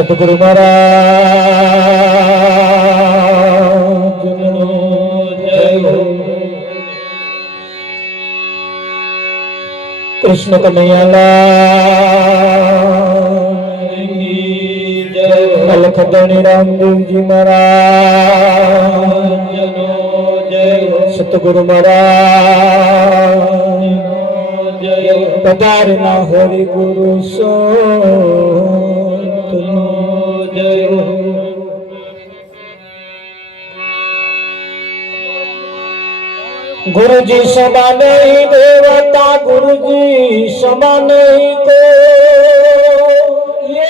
સદગુરુ મહારાજ જય હો। કૃષ્ણ કનૈયાલાલ જય હો। અલખધણી રામદેવજી મહારાજ જય હો। સતગુરુ મહારાજ જય હો। પધારના હરિ ગુરુ સો જય હો। गुरुजी समा नहीं देवता गुरुजी समा नहीं को ये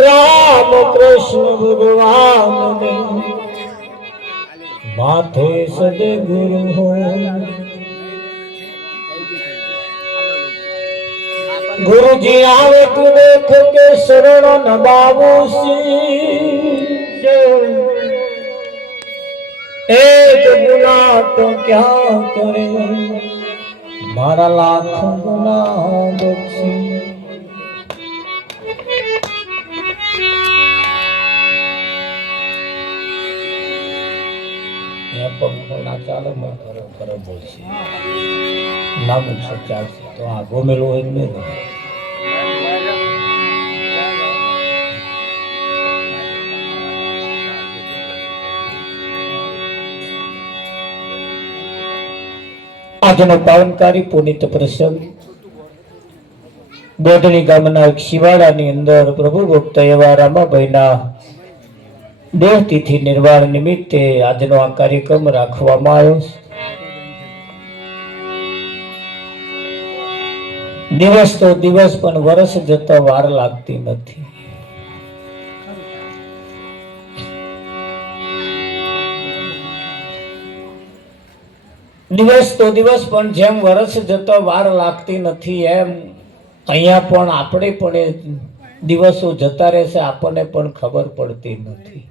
राम कृष्ण भगवान माथे सदे गुरु हो। गुरुजी आवे तू देख के शरण न बाबूसी एक गुना तो क्या करे मारा लाख गुना बख्शी। ना चाले मैं करो बोलसी ना मुझसे चाल तो आगो में लो एक में આજનો પાવનકારી પુનિત પ્રસંગ બોધણી ગામના એક શિવાળાની અંદર પ્રભુ ભક્ત એવા રામાભાઈના દેહ તિથિ નિર્વાણ નિમિત્તે આજનો આ કાર્યક્રમ રાખવામાં આવ્યો છે। દિવસ તો દિવસ પણ વર્ષ જતા વાર લાગતી નથી। દિવસ તો દિવસ પણ જેમ વર્ષ જતો વાર લાગતી નથી એમ અહીંયા પણ આપણે પણ દિવસો જતા રહેશે આપણને પણ ખબર પડતી નથી।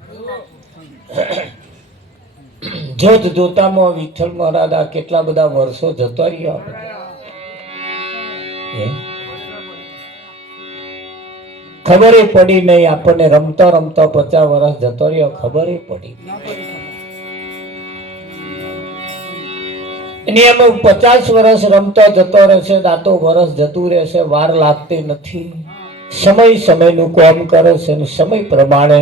જોત જોતામાં વિઠ્ઠલ મહારાજ કેટલા બધા વર્ષો જતા રહ્યા ખબર પડી નહીં આપણને રમતા રમતા 50 વર્ષ જતો રહ્યો ખબર પડી એની એમ 50 વર્ષ રમતો જતો રહેશે દાતો વર્ષ જતું રહેશે વાર લાગતી નથી। સમય સમયનું કામ કરે છે અને સમય પ્રમાણે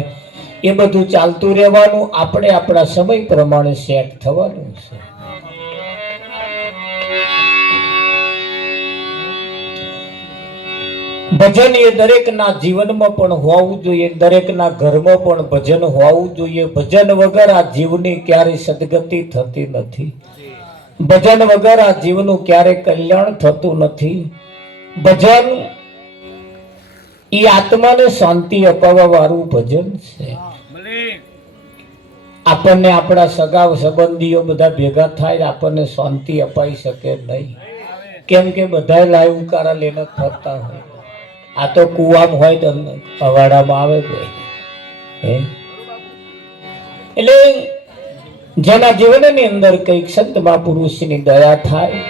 એ બધું ચાલતું રહેવાનું આપણે આપણા સમય પ્રમાણે સેટ થવાનું છે। ભજન એ દરેકના જીવનમાં પણ હોવું જોઈએ દરેકના ઘરમાં પણ ભજન હોવું જોઈએ। ભજન વગર આ જીવની ક્યારેય સદગતિ થતી નથી। ભજન વગર આ જીવનું ક્યારે કલ્યાણ થતું નથી। ભજન એ આત્માને શાંતિ અપાવવા વાળું ભજન છે। આપણને આપણા સગા સંબંધીઓ બધા ભેગા થાય આપણને શાંતિ અપાઈ શકે નહીં કેમ કે બધા લાઈવ ઉકારા લઈને ફરતા હોય આ તો કુવામાં હોય તો અવાડામાં આવે એટલે જેના જીવનની અંદર કઈક સંત મહાપુરુષની દયા થાય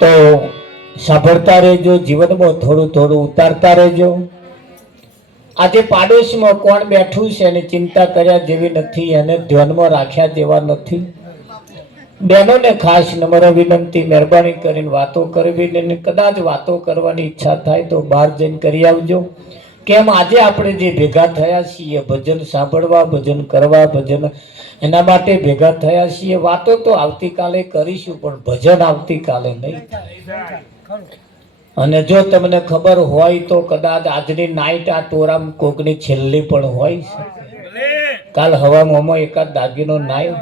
તો સાંભળતા રહેજો જીવનમાં થોડું થોડું ઉતારતા રહેજો। આજે પાડોશમાં કોણ બેઠું છે એની ચિંતા કર્યા જેવી નથી એને ધ્યાનમાં રાખ્યા જેવા નથી। બહેનોને ખાસ નમ્ર વિનંતી મહેરબાની કરીને વાતો કરવી ને કદાચ વાતો કરવાની ઈચ્છા થાય તો બહાર જઈને કરી આવજો કેમ આજે આપણે જે ભેગા થયા છીએ ભજન સાંભળવા ભજન કરવા ભજન એના માટે ભેગા થયા છીએ। વાતો તો આવતીકાલે કરીશું પણ ભજન આવતીકાલે નહીં થાય। અને જો તમને ખબર હોય તો કદાચ આજની નાઈટ આ ટોરામ કોકની છેલ્લી પણ હોય શકે કાલ હવામાં એકાદ દાગીનો નાય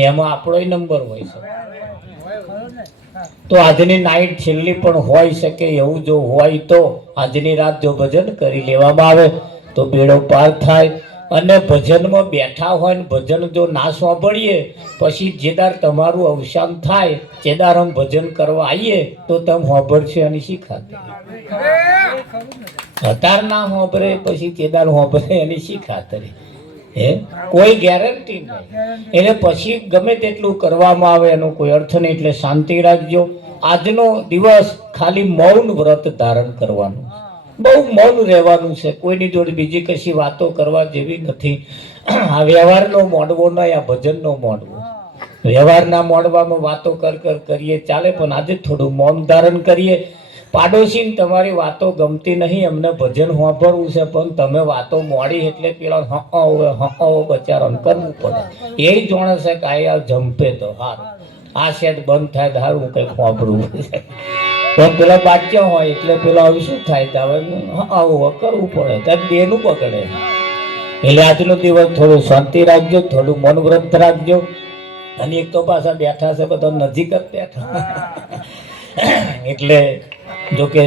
એમાં આપણો નંબર હોય શકે તો આજની નાઈટ છેલ્લી પણ હોય શકે એવું જો હોય તો આજની રાત જો ભજન કરી લેવામાં આવે તો બેડો પાર થાય। અને ભજનમાં બેઠા હોય ને ભજન જો ના સાંભળીએ પછી જેદાર તમારું અવસાન થાય જેદાર हम ભજન કરવા આવીએ તો તમે સાંભળશે અને શીખાતે હતાર ના સાંભળે પછી જેદાર સાંભળે એની શીખાતરી કોઈ ગેરંટી નહીં એટલે પછી ગમે તેટલું કરવામાં આવે એનો કોઈ અર્થ નહીં। એટલે શાંતિ રાખજો આજનો દિવસ ખાલી મૌન વ્રત ધારણ કરવાનું, બહુ મૌન રહેવાનું છે. કોઈની જોડે બીજી કશી વાતો કરવા જેવી નથી. આ વ્યવહારનો મોડવો નહીં, આ ભજનનો મોડવો. વ્યવહારના મોડવામાં વાતો કરીએ ચાલે, પણ આજે થોડું મૌન ધારણ કરીએ. પાડોશીને તમારી વાતો ગમતી નહીં, અમને ભજન સાંભળવું છે, પણ તમે વાતો મોડી એટલે પેલા બચારાને કરવું પડે. એ જોણે છે કે આ જંપે તો હારું, આ સેટ બંધ થાય તો હારું કંઈક સાંભળવું પણ પેલા બાચ્યા હોય એટલે પેલા હવે શું થાય, હવે કરવું પડે, ત્યારે બેનું પકડે. એટલે આજનો દિવસ થોડું શાંતિ રાખજો, થોડું મૌન વ્રત રાખજો. અને એક તો પાછા બેઠા છે બધા નજીક જ બેઠા એટલે જોકે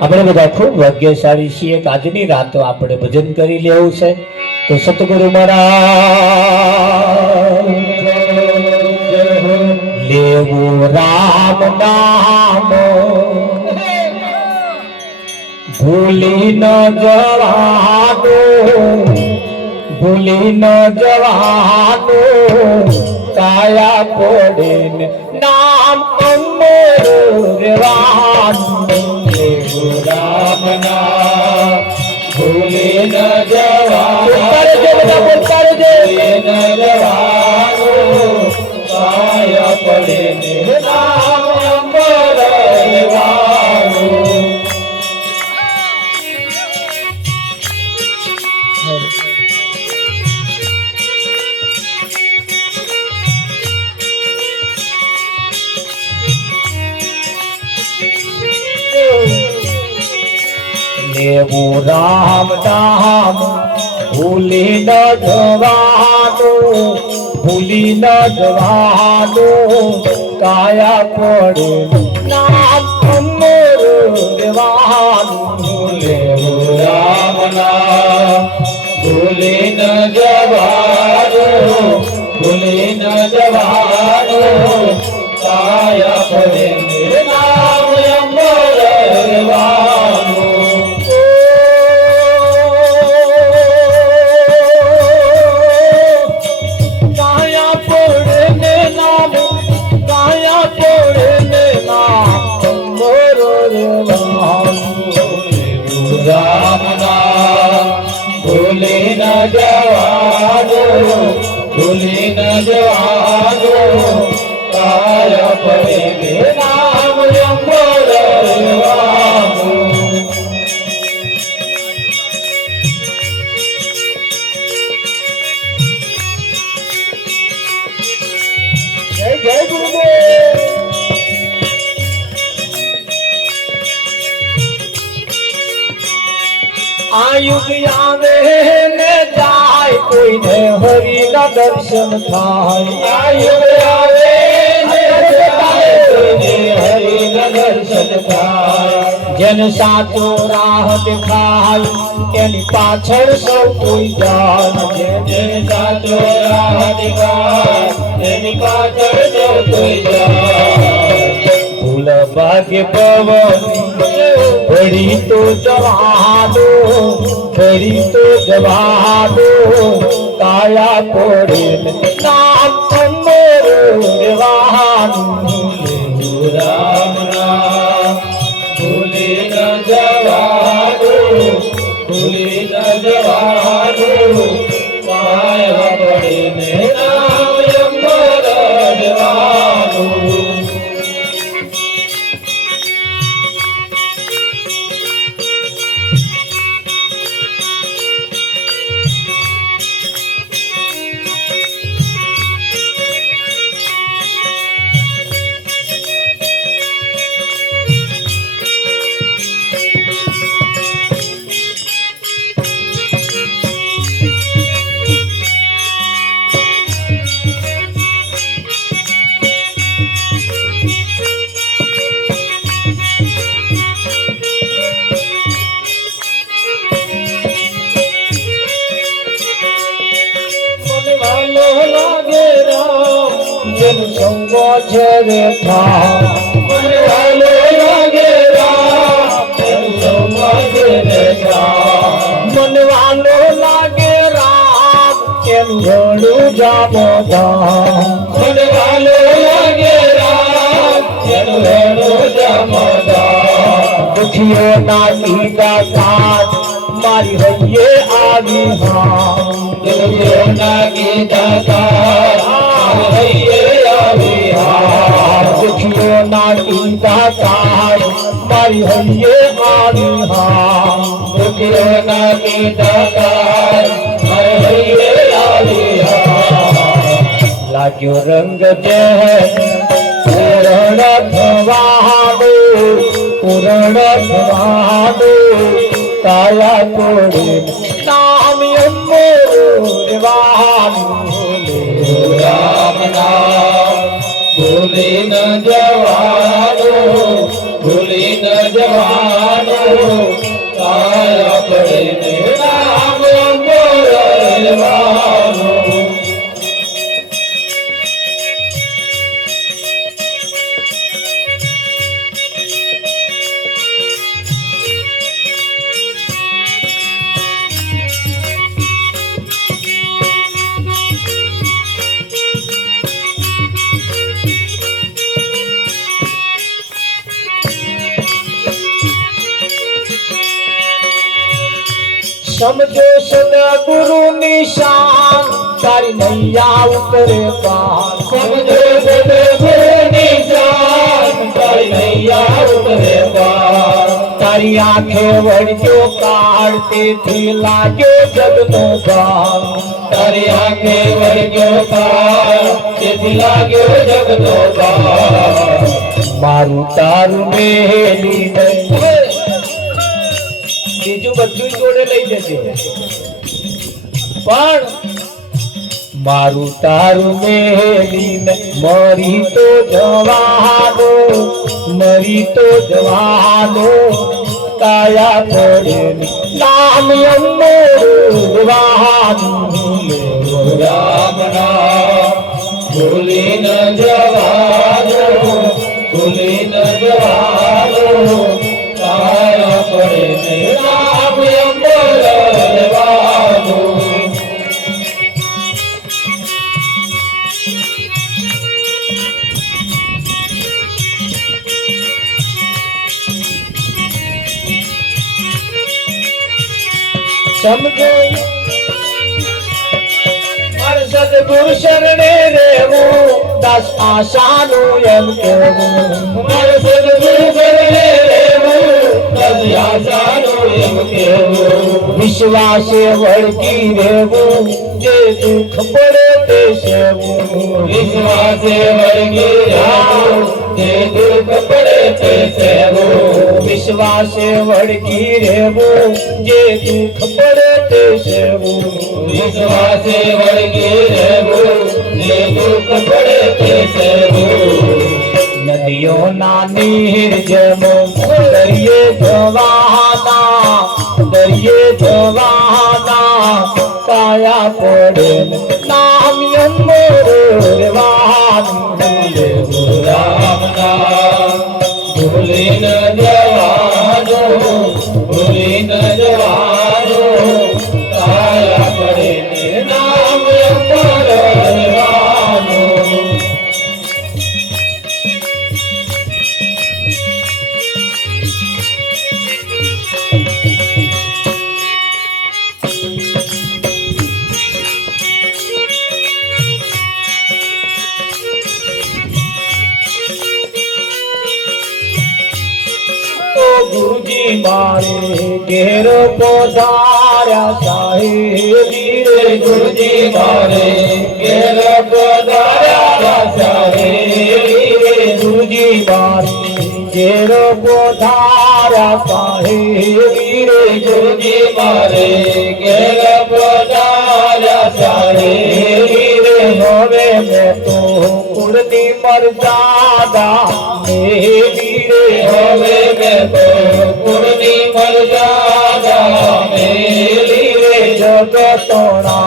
આપણે બધા ખૂબ ભાગ્યશાળી છીએ કે આજની રાતો આપણે ભજન કરી લેવું છે. તો સતગુરુ મહારાજ લેવું રામ નામ, ભૂલી ન જવાનું, ભૂલી ન જવાનું, કાયા પડે નામ અમર રેવાનું. રામ નામ ભૂલી ન જવાનું, કાયા પડે નામ અમર રેવાનું. લેવું રામ નામ ભૂલી ન જવાનું, ભૂલી ન જવાનું, કાયા પડે નામ અમર રેવાનું. લેવું રામ નામ ભૂલી ન જવાનું, ભૂલી ન જવાનું, કાયા પડે નામ અમર રેવાનું. રામ નામ ભૂલી ન જવાનું, ભૂલી ન જવાનું, કાયા પડે નામ અમર રેવાનું. જય જય ગુરુદેવ. આ યુગ આવે ને જાય, કોઈને હરિના દર્શન થાય. આ યુગ આવે ને જાય, કોઈને હરિના દર્શન થાય. જેને સાચો રાહ દેખાય એની પાછળ સૌ કોઈ જાય. જેને સાચો રાહ દેખાય એની પાછળ સૌ કોઈ જાય. ફૂલ ભાગ્ય પવન ભરી તો જવાનો, ભરી તો જવાનો, કાયા પડે નામ અમર રેવાનું. રામ નામ ભૂલી ન જવાનું, ભૂલી ન જવાનું, કાયા પડે નામ અમર રેવાનું. રે થા મનવાલો લાગે રામ, મનવાલો લાગે રામ, કેમ ઘડું જામો ધામ. મનવાલો લાગે રામ, દુખીઓ ના દીધા સાથ મારી હૈયે આવી હા દુખીઓ ના દીધા સાથ મારી હૈયે આવી હા દુખીઓ ના દીધા સાથ મારી હૈયે આવી હા દુખીઓ ના દીધા સાથ મારી હૈયે આવી હા લાગ્યો રંગ જે પૂરણ થવાનો પૂરણ થવાનો કાયા તોડે નામ રામ નામ ભૂલી ન જવાનો ભૂલી ન જવાનો કાયા પડે નામ લેવાનો समझो सदगुरु निशान तारी नैया उतरे पार समझो सदगुरु निशान तारी नैया उतरे पार तारी आंखें वड़જો काढ़ते थी लागे जगनो भार तारी आंखें वड़જો काढ़ते थी लागे जगनो भार मारू तारू मेली नहीं બીજું બધું જોડે લઈ જશે પણ મારું તારું મેલીને મરી તો જવાનો મરી તો જવાનો કાયા પડે નામ અમ્મો રામ નામ ભૂલી ન જવાનો ભૂલી ન જવાનો કાયા પડે समझो सदगुरु शरणे रेवो दस आशानु एम केवो सदगुरु शरणे रेवो दस आशानु एम केवो विश्वासे वळगी रेवो जे दुख पड़े ते सेवो विश्वासे वळगी रेवो जे दुख पड़े ते सेवो विश्वासे वळगी रेवो जे दुख पड़े ते सेवो विश्वासे वळगी रेवो जे दुख पड़े ते सेवो नदियों ना नीर जमो दरिये जवाना काया पड़े नाम यम्मो राम नाम भूली न जवानो भूली न जवानो काया पड़े नाम यम्मो गुरुजी मारे घेर पोधारा साहेबी रे गुरुजी मारे घेर पोधारा साहेबी रे गुरुजी मारे घेर पोधारा साहेबी रे गुरुजी मारे घेर पोधारा साहेबी रे होवे मैं तो कुड़नी मर्यादा मेरी रे होवे मैं तो कुड़नी मर्यादा मेरी रे जगतोना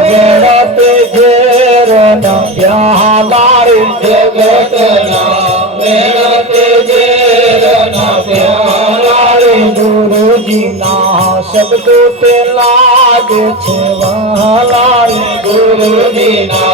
गणत जेर न प्याला रे जगतना गणत जेर न प्याला रे गुरुजी ना शब्दो ते लागे छे वाला रे गुरुजी ना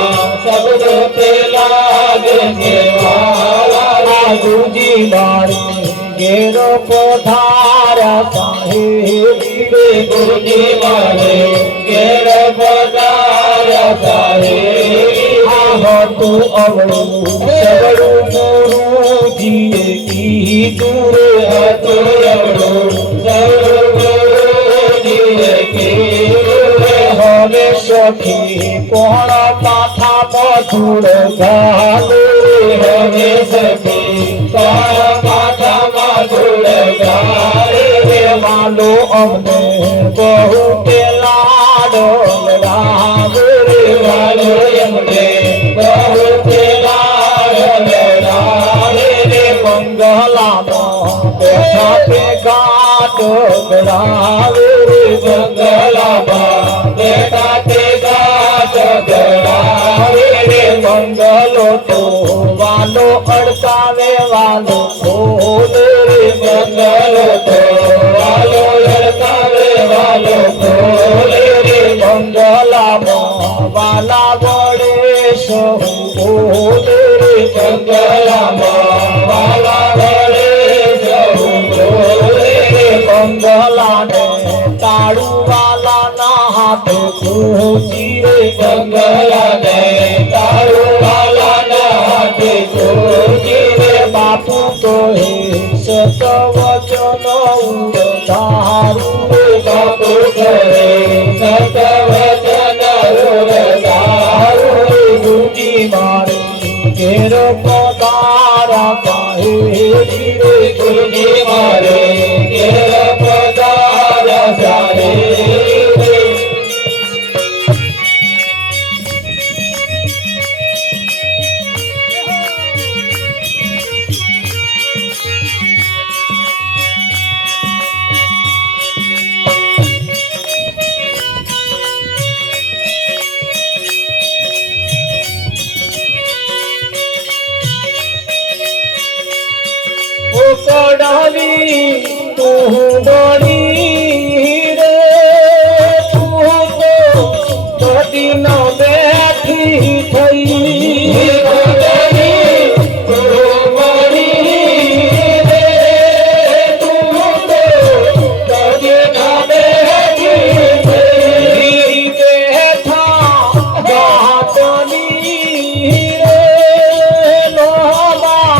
शब्दो ते लागे छे वाला ગુરુજી મારી ઘેરો પધારા સાહેબ રે ગુરુજી મારી ઘેરો પધારા સાહેબ આ તું અવળું સવળું ગુરુજીએ કીધું રે હતું અવળું સવળું ગુરુજીએ કીધું હવે સખી કોણ માથા મધુર ગાલે હવે સખી કોણ માથા મધુર ગાલે માલો અમને બહુ કે લાડો રાવે રે માલો અમને બહુ કે લાડો રાવે રે બંગલામાં બેઠા તે ગાડો રાવે રે બંગલામાં બેઠા તે ગાડો રાવે રે બંગલો તો વાલો અડકાવે વાલો ખોલે રે બંગલો તો વાલો અડકાવે વાલો ખોલે રે બંગલામાં વાલા વડે સહુ બોલે રે બંગલામાં વાલા વડે સહુ બોલે રે બંગલાને તાળું વાલાના હાથે ખોજી રે બંગલાને તાળું વાલાના હાથે ખોજી રે બાપુ તો હે સત વચન ઉધારું રે બાપુ કહે સત વચન ઉધારું રે ગુરુજી મારી ઘેર પધારા સાહેબ રે ગુરુજી મારી ઘેર પધારા સાહેબ રે કડાવી તું બળી રે તું તો બધી ન બેઠી થઈ કડાવી તું બળી રે તું તો બધી ન બેઠી થઈ બેઠા ગાતની રે લોબા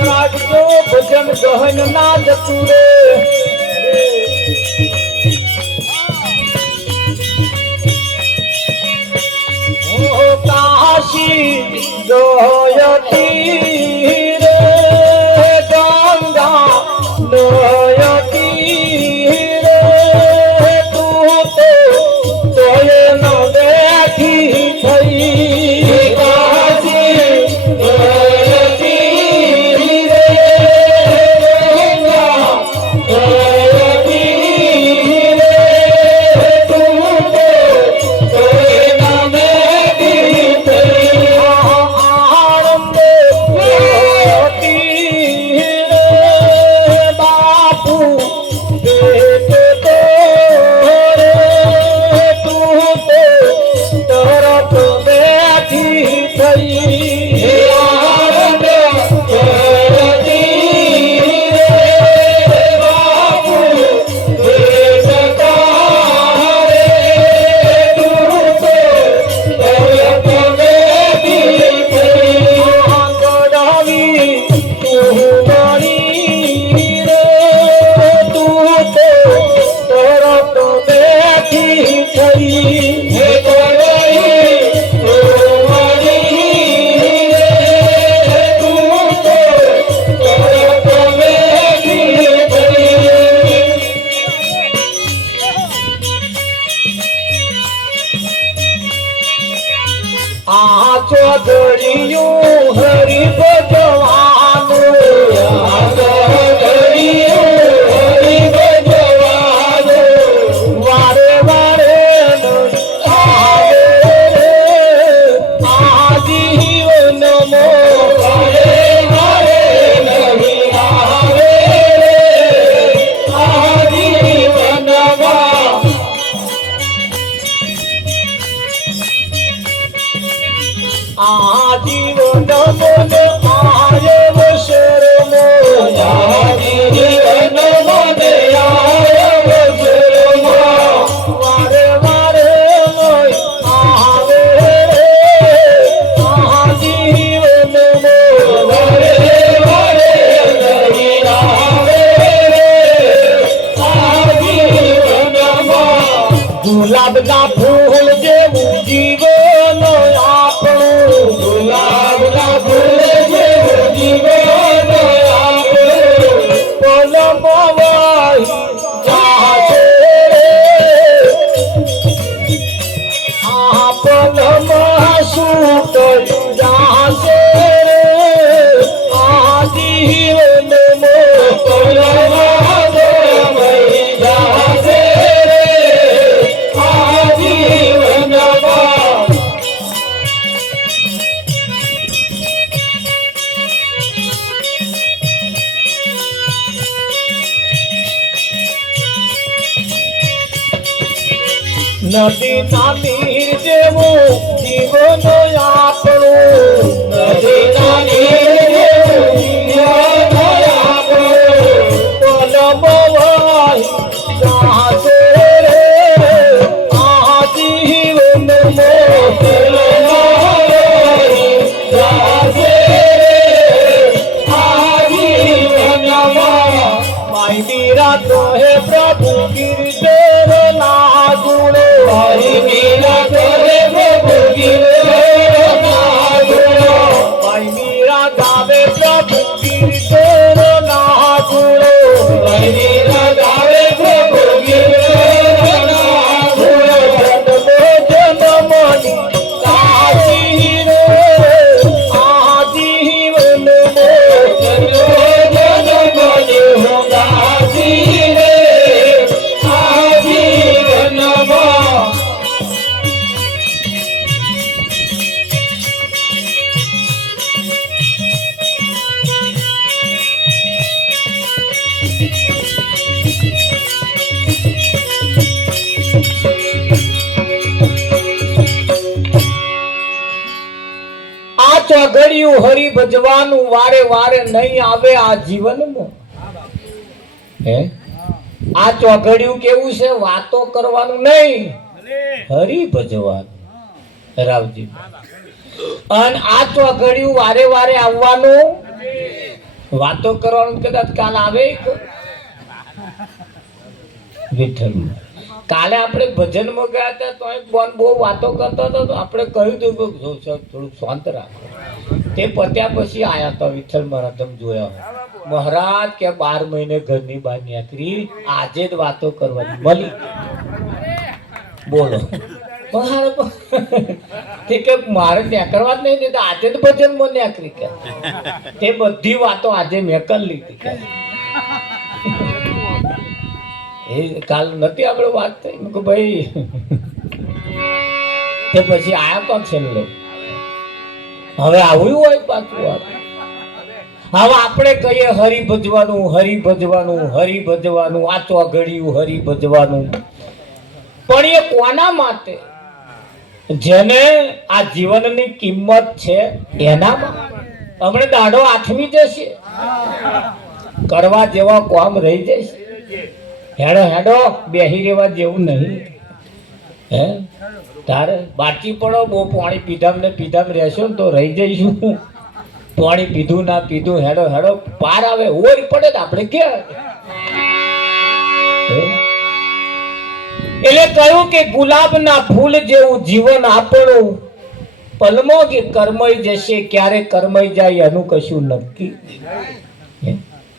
રાખજો ભજન ગહન ના જતું રે કાશી જોયતી રે ગંગા જોયતી રે તું તો ન બેઠી થઈ કાશી થઈ ચોગડિયું હરી ભજવાનું વારે વારે આવે આ જીવનમો આજીવન મને આયવ શરમો આજીવન મને આયવ શરમો વારે વારે આવે આજીવન વારે વારે આવે આજીવનમાં ગુલાબના ફૂલ જેવું જીવન આપણું ગુલાબના ફૂલ જેવું જીવન આપણું પલમવાઈ જાશે આ પલમાં સૂટ જાશે આ જીવન પલમાં જાશે આ જીવનમાં નદી ના નીર જેવું જીવન આપણું નદી ના નીર જેવું જીવન આપણું પલમવાઈ જાશે રે આ જીવન પલમવાઈ જાશે રે આ જીવનમાં માય મીરા કહે પ્રભુ ગિરધર ના ગુણો મારી મીરા કહે પ્રભુ ગિરધર ના ગુણો મારી મીરા ગાવે પ્રભુ ગિરધર ના ગુણો મારી મીરા ગાવે પ્રભુ ગિરધર ના ગુણો જન્મની સાચી રે આ જીવન જન્મની હોગાસી રે આ જીવનમાં આ ચોઘડિયું હરી ભજવાનું વારે વારે નહીં આવે આ જીવનમાં હે આ ચોઘડિયું કેવું છે વાતો કરવાનું નહીં હરી ભજવાનું રાવજી અને આ ચોઘડિયું વારે વારે આવવાનું વાતો કરવાનું કદાચ કાલ આવે વિઠ્ઠલ કાલે આપણે ભજનમાં ગયા હતા તો એક બોન બહુ વાતો કરતો હતો તો આપણે કહ્યું હતું કે થોડુંક શાંત રાખો તે પત્યા પછી આયા તો વિઠ્ઠલ મહારાજ તમે જોયા મહારાજ કે 12 મહિને ઘરની બહાર નીકળી આજે જ વાતો કરવાની મળી બોલો તે કે મારે નીકળવા જ નહીં તો આજે જ ભજનમાં નીકળી કે તે બધી વાતો આજે મેં કરી લીધી કે એ કાલ નથી આપણે વાત થઈ કે ભાઈ તે પછી આયા તો છેલ્લે હવે આવું હોય પાછું વાત હવે આપણે કહીએ હરી ભજવાનું હરી ભજવાનું હરી ભજવાનું આ ચોઘડિયું હરી ભજવાનું પણ એ કોના માટે જેને આ જીવનની કિંમત છે એનામાં હમણે દાડો આથમી જશે, કરવા જેવા કામ રહી જશે. હેડો હેડો બેહી રહેવા જેવું નહીં. હે તારે બાકી પડો, બહુ પાણી પીધામ ને પીધામ રહેશો ને તો રહી જઈશું. પાણી પીધું ના પીધું, હેડો હેડો પાર આવે ઓર પડે ને આપણે ક્યાં. એટલે કહ્યું કે ગુલાબના ફૂલ જેવું જીવન આપણું પલમો કે કરમાઈ જશે. ક્યારે કરમાઈ જાય એનું કશું નક્કી.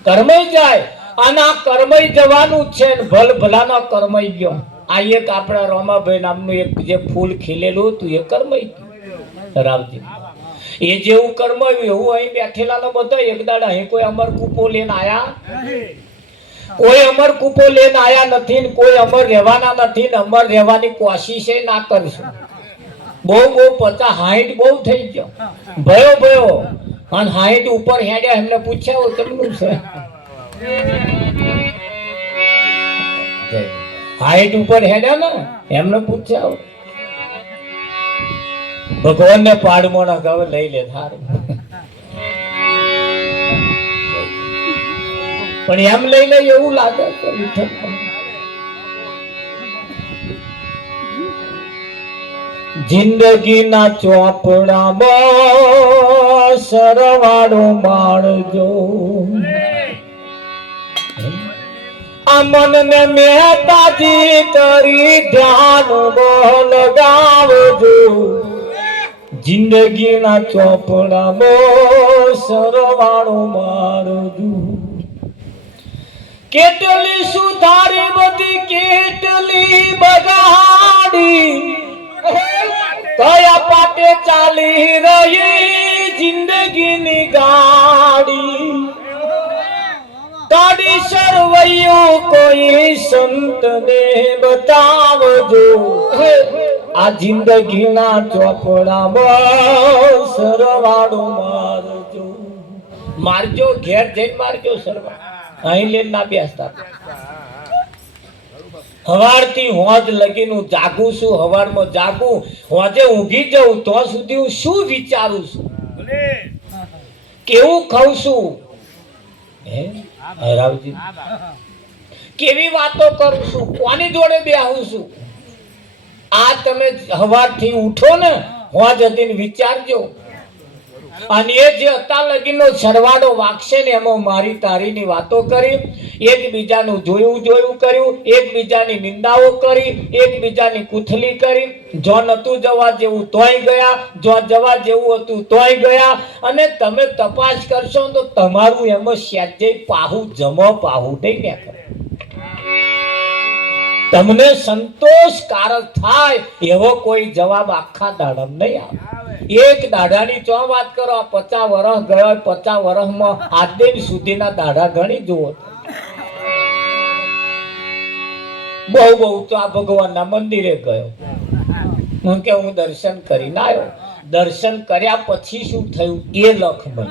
કરમાઈ જાય અને આ કરમાઈ જવાનું છે. ભલ ભલાનો કરમાઈ ગયો. આ એક આપણા રોમાભાઈ નામનું એક જે ફૂલ ખીલેલું હતું એ કરમાઈ ગયું. રાવજી એ જેવું કરમાયું એવું અહીં બેઠેલા બધા એક દાડા અહીં કોઈ અમર કૂપો લઈને આયા, કોઈ અમર કૂપો લઈને આયા નથી, કોઈ અમર રહેવાના નથી, અમર રહેવાની કોશિશ ના કરશું. બહુ 50-60 બહુ થઈ ગયો, ભયો અને 60 ઉપર હેડ્યા. એમને પૂછ્યા કેમનું છે, 60 ઉપર હેડ્યા ને એમને પૂછ્યા ભગવાન ને પાડમોના ગવે લઈ લે થારું. પણ એમ લઈ લે એવું લાગે જિંદગીના ચોપડામાં સરવાળો માણજો. આ મનને મહેતાજી કરી ધ્યાન લગાવજો. જિંદગીના ચોપડામાં સરવાળો મારજો. કેટલી સુધારી બધી કેટલી બગાડી, કયા પાટે ચાલી રહી જિંદગીની ગાડી. ગાડી સરવૈયો કોઈ સંતને બતાવજો. આ જિંદગીના ચોપડામાં સરવાળો મારજો. મારજો ઘેર જઈને મારજો સરવા, અહીં લઈને ના બેસતા. હવારથી હોજ લગીનું જાગું છું, હવારમાં જાગું, હોજે ઊંઘી જાઉં તો સુધી હું શું વિચારું છું, કેવું ખાઉં છું, રાવજી કેવી વાતો કરું છું, કોની જોડે બેહું છું. આ તમે હવારથી ઉઠો ને હોજ હતી વિચારજો. અને એ જે અત્યાર લગીનો સરવાળો વાગશે ને એમાં મારી તારીની વાતો કરી, એકબીજાનું જોયું કર્યું, એકબીજાની નિંદાઓ કરી, એકબીજાની કુથલી કરી. જો નતું જવા જેવું તોય ગયા, જો જવા જેવું હતું તોય ગયા. અને તમે તપાસ કરશો તો તમારું એમાં સહેજે પાહું પાહું નહીં ને કરે. તમને સંતોષકારક થાય એવો કોઈ જવાબ આખા દાડામાં નહીં આવે. એક દાડાની ચો વાત કરો, 50 વર્ષ ગયો, 50 વર્ષમાં આજ દિન સુધીના દાડા ગણી જુઓ. બહુ તો આ ભગવાનના મંદિરે ગયો, હું કે હું દર્શન કરીને આવ્યો. દર્શન કર્યા પછી શું થયું એ લખમય.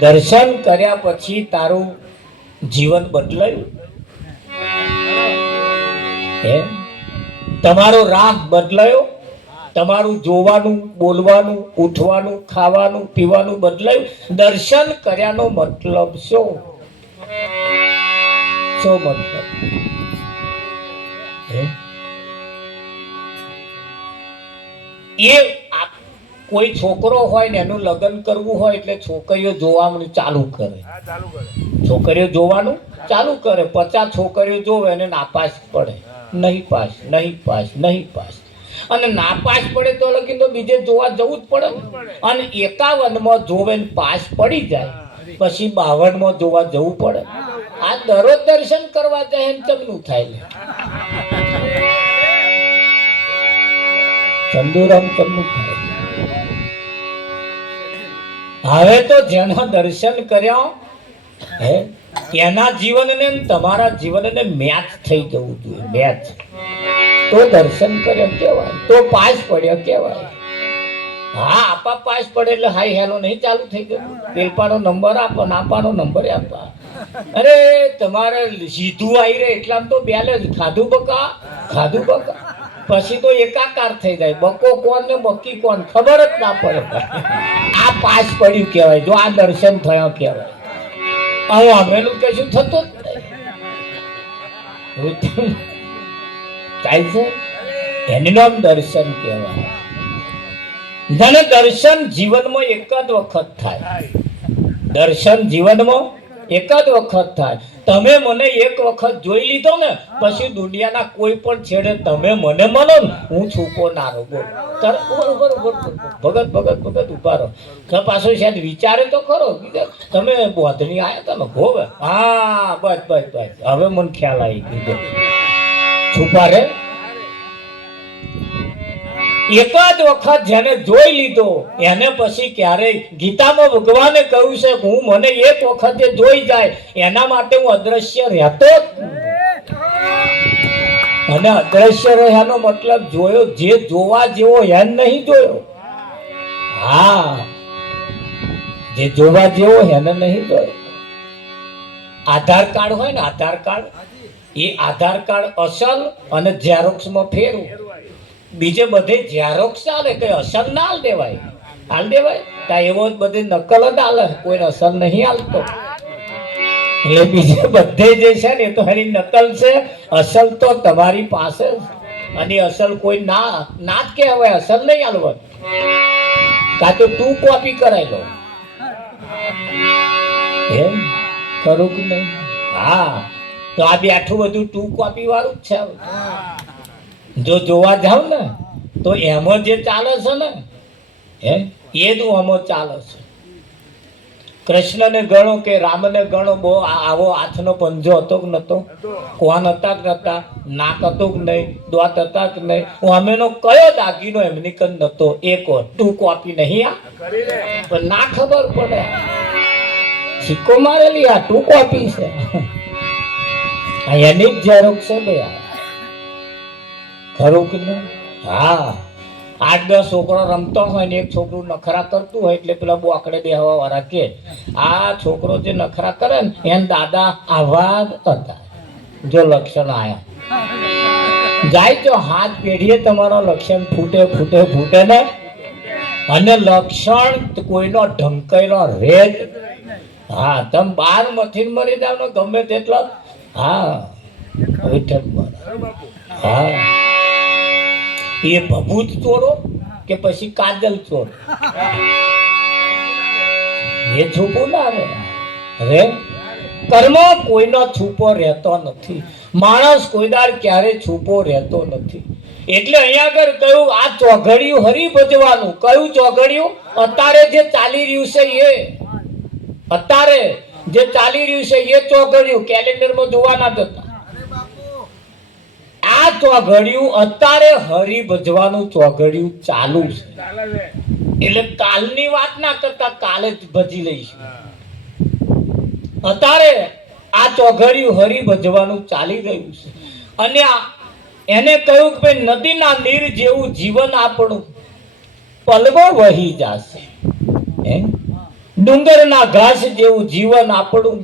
દર્શન કર્યા પછી તારું જીવન બદલાયું, તમારો રાગ બદલાયો, તમારું જોવાનું, બોલવાનું, ઉઠવાનું, ખાવાનું, પીવાનું બદલાયું. દર્શન કર્યાનો મતલબ શું મતલબ? એ કોઈ છોકરો હોય ને એનું લગ્ન કરવું હોય એટલે છોકરીઓ જોવાનું ચાલુ કરે, છોકરીઓ જોવાનું ચાલુ કરે. 50 છોકરીઓ જોવે અને નાપાસ પડે, નહીં પાસ, નહીં પાસ, નહીં પાસ. અને નાપાસ પડે તો લગીને તો બીજે જોવા જવું જ પડે. અને 51માં જોવે ને પાસ પડી જાય પછી 52માં જોવા જવું પડે. આ દરરોજ દર્શન કરવા જાય એમ ચમનું થાય ચંદુરામ ચમનું થાય. હવે તો જેના દર્શન કર્યા એના જીવનને તમારા જીવનને મેચ થઈ જવું જોઈએ. મેચ તો દર્શન કર્યા કહેવાય, તો પાસ પડ્યા કહેવાય. હા આપા પાસ પડે એટલે હાઈ હેલો નહીં ચાલુ થઈ ગયું. પેલપાનો નંબર આપો, નાપાનો નંબર આપવા. અરે તમારે સીધું આવી રહે એટલામાં તો બેલેન્સ ખાધું બકા પછી તો એકાકાર થઈ જાય. બકો કોણ ને બકી કોણ ખબર જ ના પડે. આ પાસ પડ્યું કહેવાય, જો આ દર્શન થયો કહેવાય. આવું અમેલું કશું થતું જ નહીં. થાય છે એનું નામ દર્શન કહેવાય. જેને દર્શન જીવનમાં એક જ વખત થાય. દર્શન જીવનમાં એક જ વખત થાય. તમે મને એક વખત જોઈ લીધો ને પછી દુનિયાના કોઈ પણ છેડે તમે મને મળો ને હું છૂપો ના રહો. ભગત ઉભા રહો. પાછો શાયદ વિચારે તો ખરો, તમે બોધણી આવ્યા હતા ને ભોગ. હા બસ હવે મને ખ્યાલ આવી ગયો. છુપા રે એક જ વખત જેને જોઈ લીધો એને પછી ક્યારેય, ગીતામાં ભગવાને કહ્યું છે કે હું મને એક વખતે જોઈ જાય એના માટે હું અદ્રશ્ય રહેતો. અને અદ્રશ્ય રહ્યાનો મતલબ જોયો જે જોવા જેવો એને નહીં જોયો. હા, જે જોવા જેવો એને નહીં જોયો. આધાર કાર્ડ હોય ને, આધાર કાર્ડ, એ આધાર કાર્ડ અસલ અને ઝેરોક્સમાં ફેરવું. બીજે બધે ઝેરોક્સ ચાલે, કઈ અસલ ના હાલ દેવાય. તા એવો જ બધી નકલ જ હાલે, કોઈ અસલ નહીં હાલતો. એટલે બીજે બધે જે છે ને એ તો એની નકલ છે. અસલ તો તમારી પાસે જ. અને અસલ કોઈ ના જ કહેવાય, અસલ નહીં હાલવાનું. કાં તો તું કોપી કરાવી લો એમ ખરું કે નહીં? હા, તો આ બેઠું બધું ટુ કોપી વાળું જ છે. જો જોવા જાવ ને તો એમાં જે ચાલે છે ને એ જ આમાં ચાલે છે. કૃષ્ણને ગણો કે રામને ગણો, બહુ આવો હાથનો પંજો હતો કે નતો? કોણ હતા કે નતા? નાક હતું કે નહીં? દોત હતા કે નહીં? અમેનો કયો દાગીનો એમની કન નતો? એક ટુ કોપી નહીં. આ પણ ના ખબર પડે. સિક્કો મારેલી આ ટુ કોપી છે. એની જ ઝેરોક્ષ છે ભાઈ. ખરું કે નહીં? હા, 8-10 છોકરો રમતો હોય ને એક છોકરું નખરા કરતું હોય એટલે પેલા બોકડે બેહવા વાળા કે આ છોકરો જે નખરા કરે ને એને દાદા આવા જ હતા. જો લક્ષણ આયા જાય તો હાથ પેઢીએ તમારો લક્ષણ ફૂટે ને. અને લક્ષણ કોઈનો ઢંકાયેલો રેત. હા, તમે 12 મથીને મરી જાવ ને ગમે તેટલો. હા, હા, એ ભભૂત ચોરો કે પછી કાજલ ચોર એ છૂપું ના રહે. હવે કર્મ કોઈનો છૂપો રહેતો નથી. માણસ કોઈદાર ક્યારે છૂપો રહેતો નથી. એટલે અહીંયા આગળ કહ્યું આ ચોઘડિયું હરી ભજવાનું. કયું ચોઘડિયું? અત્યારે જે ચાલી રહ્યું છે એ. અત્યારે જે ચાલી રહ્યું છે એ ચોઘડિયું કેલેન્ડરમાં જોવાના જ હતા. આ ચોઘડિયું અત્યારે હરી ભજવાનું ચોઘડિયું ચાલુ છે. એટલે કાલની વાત ના કરતા કાલે જ ભજી લઈશું. અત્યારે આ ચોઘડિયું હરી ભજવાનું ચાલી રહ્યું છે. અને એને કહ્યું કે ભાઈ નદીના નીર જેવું જીવન આપણું પલવો વહી જશે. ડુંગરના ઘાસ જેવું જીવન આપણું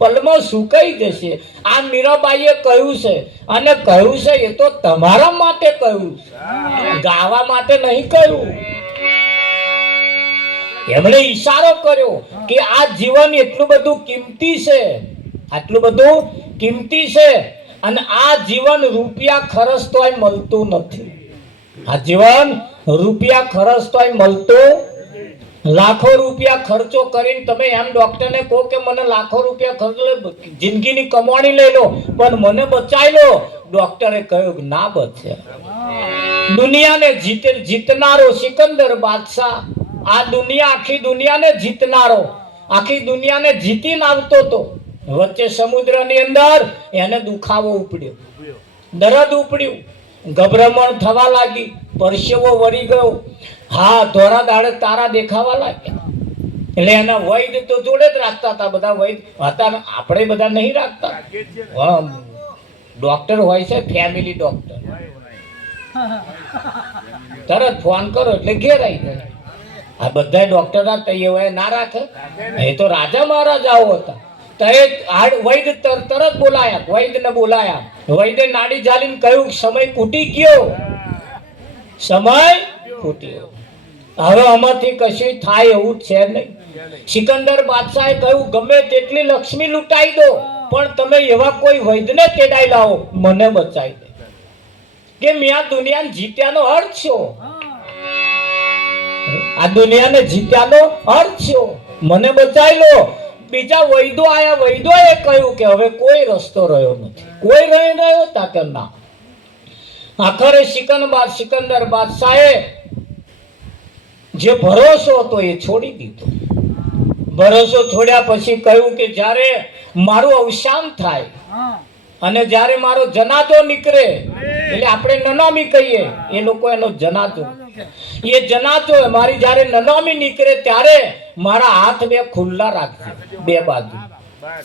પલમાં સુકાઈ જશે. આ મીરાબાઈએ કહ્યું છે. અને કહ્યું છે એ તો તમારા માટે કહ્યું છે, ગાવા માટે નહીં કહ્યું. એમણે ઈશારો કર્યો કે આ જીવન એટલું બધું કિંમતી છે, આટલું બધું કિંમતી છે. અને આ જીવન રૂપિયા ખર્ચતોય મળતું નથી. આ જીવન રૂપિયા ખર્ચતોય મળતું. લાખો રૂપિયા ખર્ચો કરીને તમે એમ ડોક્ટરને કહો કે મને લાખો રૂપિયા ખર્ચો જિંદગીની કમાણી લઈ લો પણ મને બચાવી લો. ડોક્ટરે કહ્યું કે ના બચે. દુનિયાને જીતનારો સિકંદર બાદશાહ, આ દુનિયા આખી દુનિયાને જીતનારો, આખી દુનિયાને જીતીને આવતો હતો. વચ્ચે સમુદ્રની અંદર એને દુખાવો ઉપડ્યો, દર્દ ઉપડ્યું, ગભરામણ થવા લાગી, પરસેવો વળી ગયો. હા, ધોરા દાડે તારા દેખાવા લાગ્યા. એટલે એના વૈદ તો જોડે જ રાખતા હતા. બધા વૈદ હતા, આપણે બધા નહીં રાખતા. ડોક્ટર હોય છે, ફેમિલી ડોક્ટર. તરત ફોન કરો એટલે ઘેર આવી જાય. આ બધા ડોક્ટર તૈયાર ના રાખે. એ તો રાજા મહારાજાઓ હતા. તરત બોલાયા, વૈદ્યને બોલાયા. વૈદ્ય નાડી ઝાલીને કહ્યું સમય ખૂટી ગયો, સમય ખૂટ્યો, હવે આમાંથી કશું થાય એવું છે નહીં. સિકંદર બાદશાહે કહ્યું ગમે તેટલી લક્ષ્મી લૂંટાઈ દો પણ તમે એવા કોઈ વૈદ્યને તેડાઈ લાવો મને બચાવી દે. કે મેં આ દુનિયાને જીત્યાનો અર્થ છો, આ દુનિયાને જીત્યાનો અર્થ છો, મને બચાવી લો. બીજા વૈદ્યો આયા, વૈદ્યોએ કહ્યું કે હવે કોઈ રસ્તો રહ્યો નથી, કોઈ રહ્યો તાકે ના. આખરે સિકંદર બાદશાહે જે ભરોસો હતો એ છોડી દીધો. ભરોસો છોડ્યા પછી કહ્યું કે જ્યારે મારું અવસાન થાય અને જ્યારે મારો જનાજો નીકળે, એટલે આપણે નનામી કહીએ, એ લોકો એનો જનાજો, એ જનાજો મારી જ્યારે નનામી નીકળે ત્યારે મારા હાથ બે ખુલ્લા રાખજો, બે બાજુ,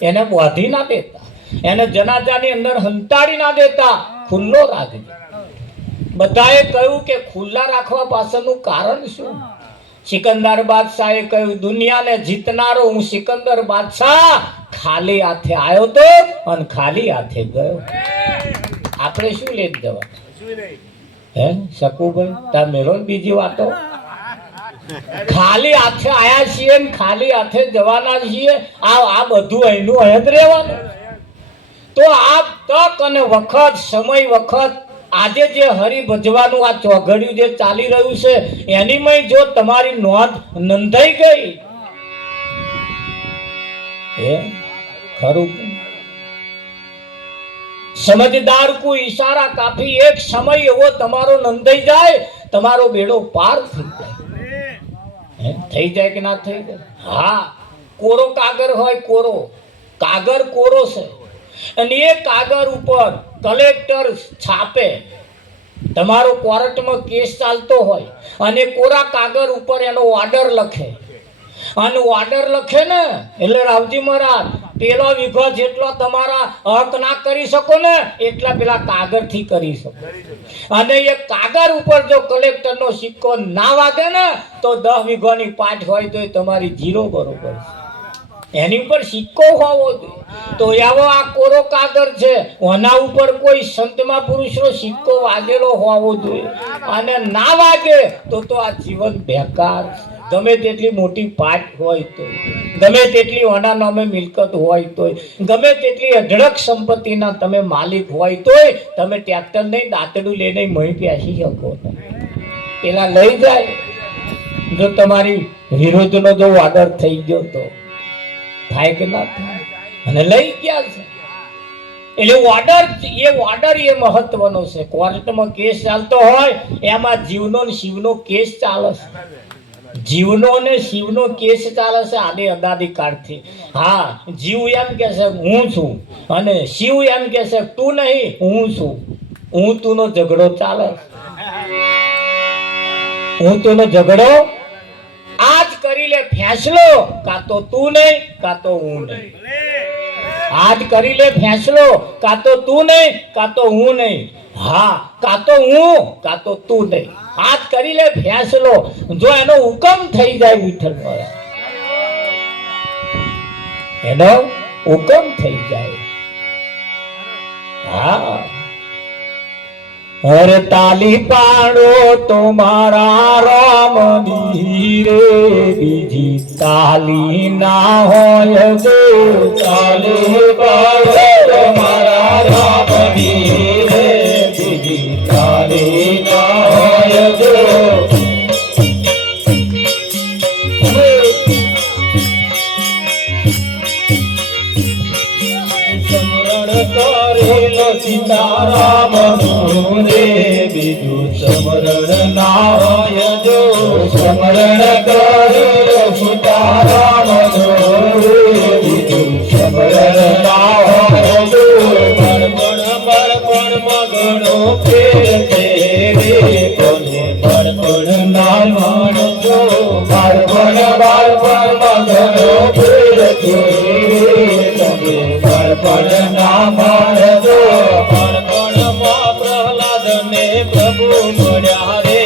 એને બાંધી ના દેતા, એને જનાજાની અંદર હંતાડી ના દેતા, ખુલ્લો રાખજો. બધાએ કહ્યું કે ખુલ્લા રાખવા પાછળનું કારણ શું? સિકંદર બાદશાહે કહ્યું દુનિયાને જીતનારો હું સિકંદર બાદશાહ ખાલી હાથે આવ્યો તો અને ખાલી હાથે ગયો. આપણે શું લઈ જવા? હે શકુભાઈ તા મેરો બીજી વાતો? ખાલી હાથે આયા છીએ ને ખાલી હાથે જવાના છીએ. આ બધું અહીંનું અહીં જ રહેવાનું. તો આ તક અને વખત, સમય વખત, આજે જે હરી ભજવાનું આ ચોઘડિયું જે ચાલી રહ્યું છે એનીમય જો તમારી નોંધ નોંધાઈ ગઈ, એ ખરું સમજદાર કો ઈશારા કાફી. એક સમય એવો તમારો નોંધાઈ જાય, તમારો બેડો પાર થઈ જાય. થઈ જાય કે ના થઈ જાય? હા, કોરો કાગર હોય, કોરો કાગર કોરો છે અને એ કાગર ઉપર કલેક્ટર છાપે, તમારો કોર્ટમાં કેસ ચાલતો હોય અને કોરા કાગર ઉપર એનો ઓર્ડર લખે, અને ઓર્ડર લખે ને એટલે રાવજી મહારાજ પેલો વીઘો જેટલો તમારા હક ના કરી શકો ને એટલા પેલા કાગળથી કરી શકો. અને એ કાગળ ઉપર જો કલેક્ટરનો સિક્કો ના વાગે ને તો 10 વીઘાની પાટ હોય તો તમારી જીરો બરોબર છે, એની ઉપર સિક્કો હોવો જોઈએ. તો એવો આ કોરો કાગળ છે, એના ઉપર કોઈ સંતમા પુરુષનો સિક્કો વાગેલો હોવો જોઈએ. અને ના વાગે તો આ જીવન બેકાર છે. ગમે તેટલી મોટી પાટ હોય તો, ગમે તેટલી ઓના નામે મિલકત હોય તો, ગમે તેટલી અઢળક સંપત્તિના તમે માલિક હોય તોય તમે ટ્રેક્ટર નહીં દાંતડું લઈને મહી બેસી શકો. પેલા લઈ જાય, જો તમારી વિરોધનો જો ઓર્ડર થઈ ગયો તો થાય કે ના થાય? અને લઈ ગયા છે એટલે ઓર્ડર એ મહત્વનો છે. કોર્ટમાં કેસ ચાલતો હોય એમાં જીવનો ને શિવનો કેસ ચાલે છે, જીવનો ને શિવનો કેસ ચાલે છે આદિ અનાદિકાળથી. હા, જીવ એમ કે છે હું છું અને શિવ એમ કે છે તું નહીં હું છું. હું તું નો ઝઘડો ચાલે, હું તું નો ઝઘડો. આજ કરી લે ફેસલો, કાં તો તું નહીં કાં તો હું નહીં. આજ કરી લે ફેસલો, કાં તો તું નહીં કાં તો હું નહીં. હા, કાં તો હું કાં તો તું નહીં. આજ કરી લે ફેસલો. જો એનો હુકમ થઈ જાય વિઠ્ઠલ વાળા, એનો હુકમ થઈ જાય. હા, હર તાલી પાડો તો મારા રામ રે, બીજી તાલી ના હોય જો. તાલી પાડો તો મારા રામ રે, બીજી તાલી ના હોય જો. સીતારામ રે, બીજું સ્મરણ ના હોય જો. સ્મરણ કરે સીતારામ રે, બીજું સ્મરણ ના હોય જો. બળપણ મગનો ફેર છે રે, કોને બળપણ ના માણજો. બાળપણ મગનો ફેર છે રે, તમે બળપણ ના માણજો. પ્રભુ મળ્યા રે,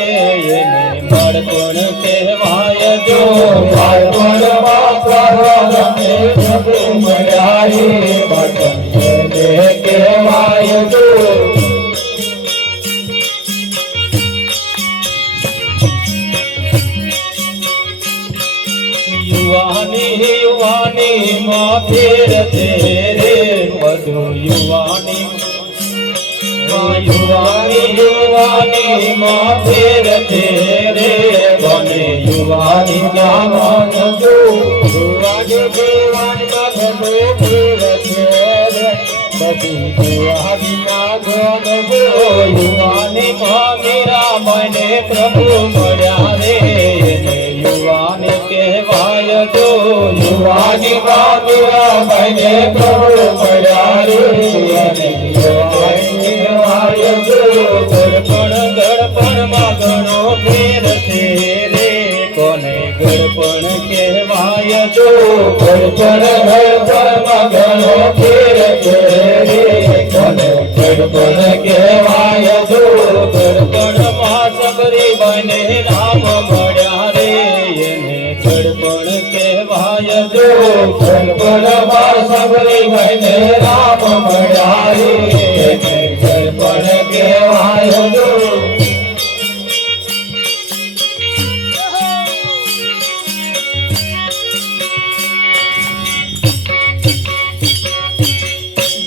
એને બળપણ કહેવાય જો. બાળપણમાં પ્રભુ મળ્યા યુવાની માં ફેર છે રે બધું યુવાની યુવાની માં ફેર છે રે બને યુવાની ના મન જો યુવાની માં ફેર છે રે બધું યુવાની ના ગણ જો યુવાની માં મીરા મને પ્રભુ મળ્યા રે યુવાની કહેવાય જો યુવાની માં મીરા મને પ્રભુ મળ્યા રે ગળપણ માં ઘણો ફેર છે રે કોને ગળપણ કહેવાય જો ગળપણ માં ઘણો ફેર છે રે કોને ગળપણ કહેવાય જો ગળપણ માં સબરી બને રામ મળ્યા રે એને ગળપણ કહેવાય જો ગળપણ માં સબરી બને રામ મળ્યા રે ગળપણ કહેવાય જો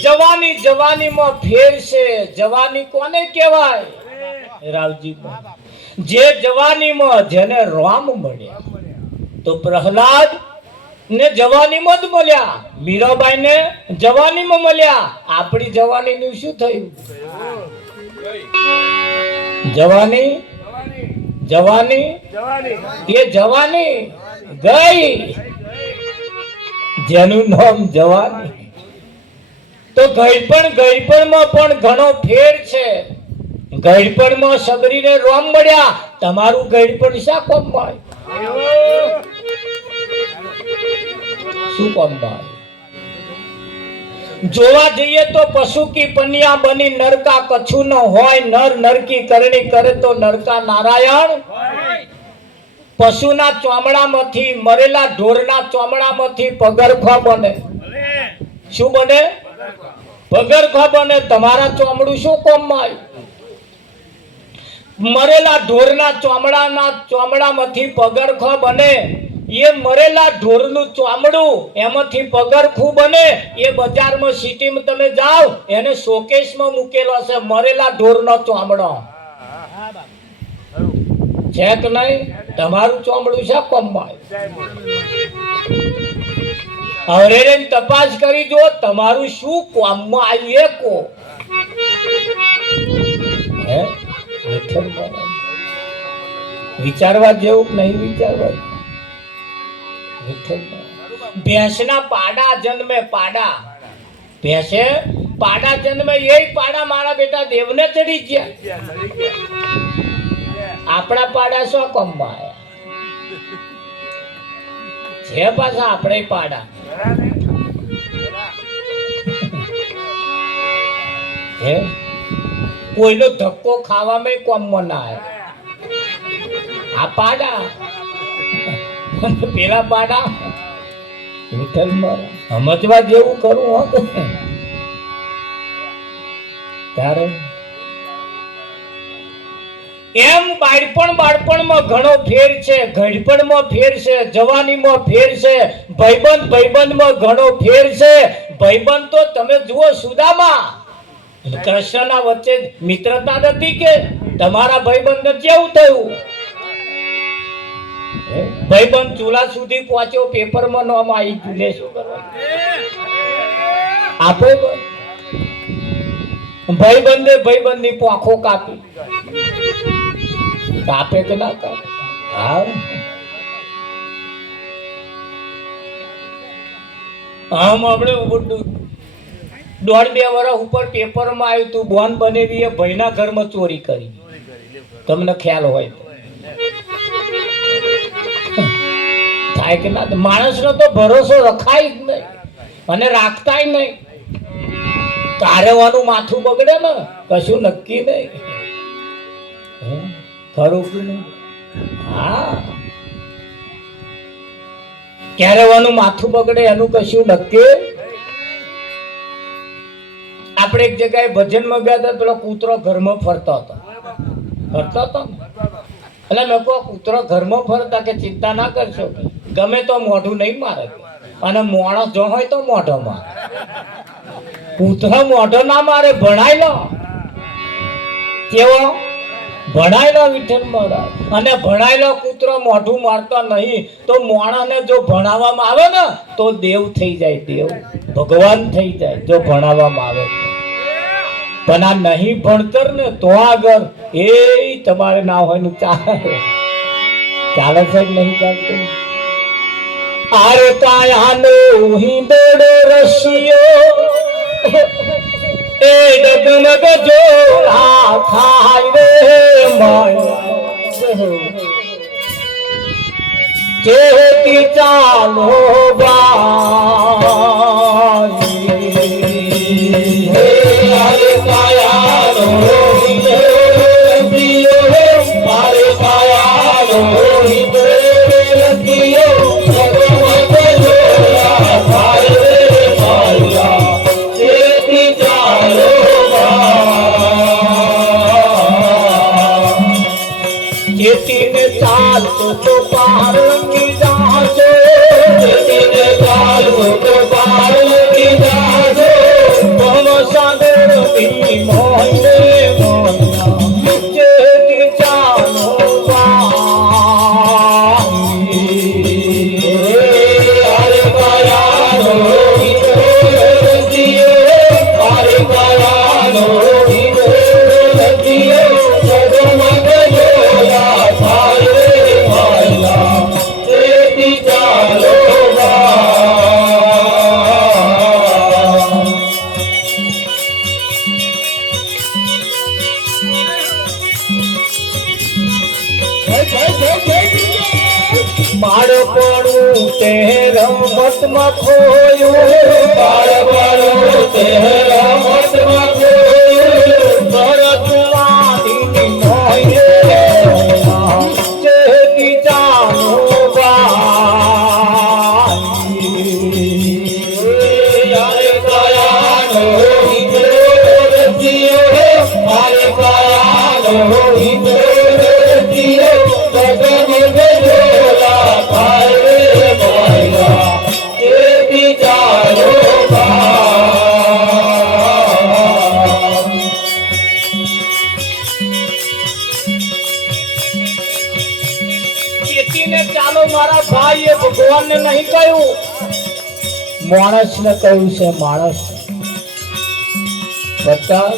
જવાની જવાની માં ફેર છે જવાની કોને કહેવાય રાવજી જે જવાની માં જેને રામ મળ્યા તો પ્રહલાદ ને જવાની માં જ મળ્યા મીરાબાઈ ને જવાની માં મળ્યા આપણી જવાની નું શું થયું જવાની જવાની એ જવાની ગઈ જેનું નામ જવાની તો ગઈપણ માં પણ ઘણો ફેર છે ગઈપણ માં સબરીને રોમ મળ્યા તમારું ગઈપણ શા કોમ ભાઈ શું કોમ ભાઈ જોવા જઈએ તો પશુ કી પનિયા બની નરકા કछु ન હોય નર નરકી કરણી કરે તો નરકા નારાયણ પશુના ચોમડામાંથી મરેલા ઢોરના ચોમડામાંથી પગરખો બને શું બને પગરખા બને તમારા ચોમડું શું કોમમાં મરેલા ઢોરના ચોમડામાંથી પગરખા બને એ મરેલા ઢોરનું ચોમડું એમાંથી પગરખું બને એ બજારમાં સિટીમાં તમે જાઓ એને શોકેસમાં મૂકેલો છે મરેલા ઢોરનો ચોમડો છે કે નહીં તમારું ચોમડું છે કોમમાં હવે તપાસ કરી જો તમારું શું કામમાં આવ્યું એ કો વિચારવા જેવું નહીં વિચારવા ભેંસના પાડા જન્મે પાડા ભેંસે પાડા જન્મે એ પાડા મારા બેટા દેવને ચડી ગયા આપણા પાડા શું કામમાં આવ્યા છે પાછા આપણે પાડા કોઈનો ધક્કો ખાવામાં કોમમાં ના આવે આ પાડા પેલા પાડા સમજવા જેવું કરું હોત ત્યારે એમ બાળપણમાં ઘણો ફેર છે ઘડપણમાં ફેર છે જવાનીમાં ફેર છે ભાઈબંધમાં ઘણો ફેર છે ભાઈબંધ તો તમે જુઓ સુદામા કૃષ્ણના વચ્ચે મિત્રતા નથી કે તમારા ભાઈબંધ કેવું થયું ભાઈબંધ ચૂલા સુધી પહોંચ્યો પેપરમાં નામ આવી ચૂલે શું કરવાનું આપે ભાઈબંધની પોખો કાપી કાપે કે ના કાપે આમ 1.5-2 વર્ષ ઉપર પેપરમાં આવ્યું તું બોન બનેવી એ ભાઈના ઘરમાં ચોરી કરી તમને ખ્યાલ હોય થાય કે ના માણસનો તો ભરોસો રખાય જ નહીં અને રાખતાય નહીં કાર્યવાનું માથું બગડે ને કશું નક્કી નહીં ખરું કે નહીં હા ક્યારેવાનું માથું બગડે એનું કશું નક્કી આપણે એક જગ્યાએ ભજનમાં ગયા હતા પેલો કૂતરો ઘરમાં ફરતો હતો એટલે મેં કહું કૂતરો ઘરમાં ફરતા કે ચિંતા ના કરશો, ગમે તો મોઢું નહીં મારે, અને માણસ જો હોય તો મોઢો મારે. કૂતરો મોઢો ના મારે, ભણાઈ લો. કેવો ભણાઈ લો વિઠ્ઠલ મહારાજ. અને ભણાઈ લો કૂતરો મોઢું મારતો નહીં તો માણસને જો ભણાવવામાં આવે ને તો દેવ થઈ જાય, દેવ ભગવાન થઈ જાય જો ભણાવવામાં આવે. પણ આ નહીં ભણતર ને તો આગળ એ તમારે ના હોય નું ચાલે ચાલે છે કે નહીં ચાલતું? આરે કાયાનો હિંદોડો રશિયો એ ડગમગ જોડા ખાય રે માયા કેતી ચાલો બાઈ. આરે કાયાનો तो पार लगी जाजो, चाल तो पार लगी जाजो, भव सागर भी मोहने मोहना चेती चालो बाई. अरे कायानो दियो, अरे कायानो दियो जगमग जोड़ा બાળપણું તે રમતમાં ખોયું, બાળપણું તે રમતમાં ખોયું, ભરતવાદીની મોયે ચેતી ચાલો બાઈ. અરે કાયાનો હિંદોડો રશિયો, અરે કાયાનો હિંદોડો રશિયો, જગમગ જોડા ખાય રે માયા કેતી ચાલો બાઈ. કેતીને ચાલો મારા ભાઈ, એ ભગવાનને નહીં કહ્યું, માણસને કહ્યું છે. માણસ બધા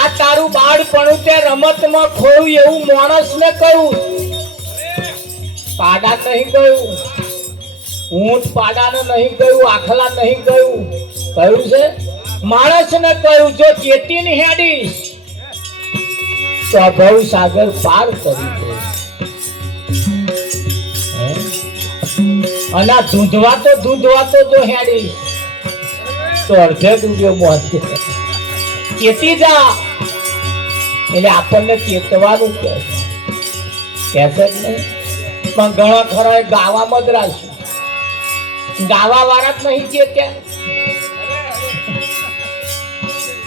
આ તારું બાળપણું તે રમતમાં ખોયું એવું માણસને કહ્યું, પાડા નહીં કહ્યું, ઊંટ પાડાને નહીં કહ્યું, આખલા નહીં કહ્યું, કહ્યું છે માણસને કહ્યું. જો ચેતીને હેડીશ તો ભવ સાગર પાર કરી દે. અને ધૂંધવા તો જો હેડીશ તો અડધે ડૂબ્યો મોત. ચેતી જા એટલે આપણને ચેતવાનું કે છે જ નહીં. પણ ઘણા ખરા ગાવામાં જ રાખ્યું, ગાવા વાળા જ નહીં ચેત્યા.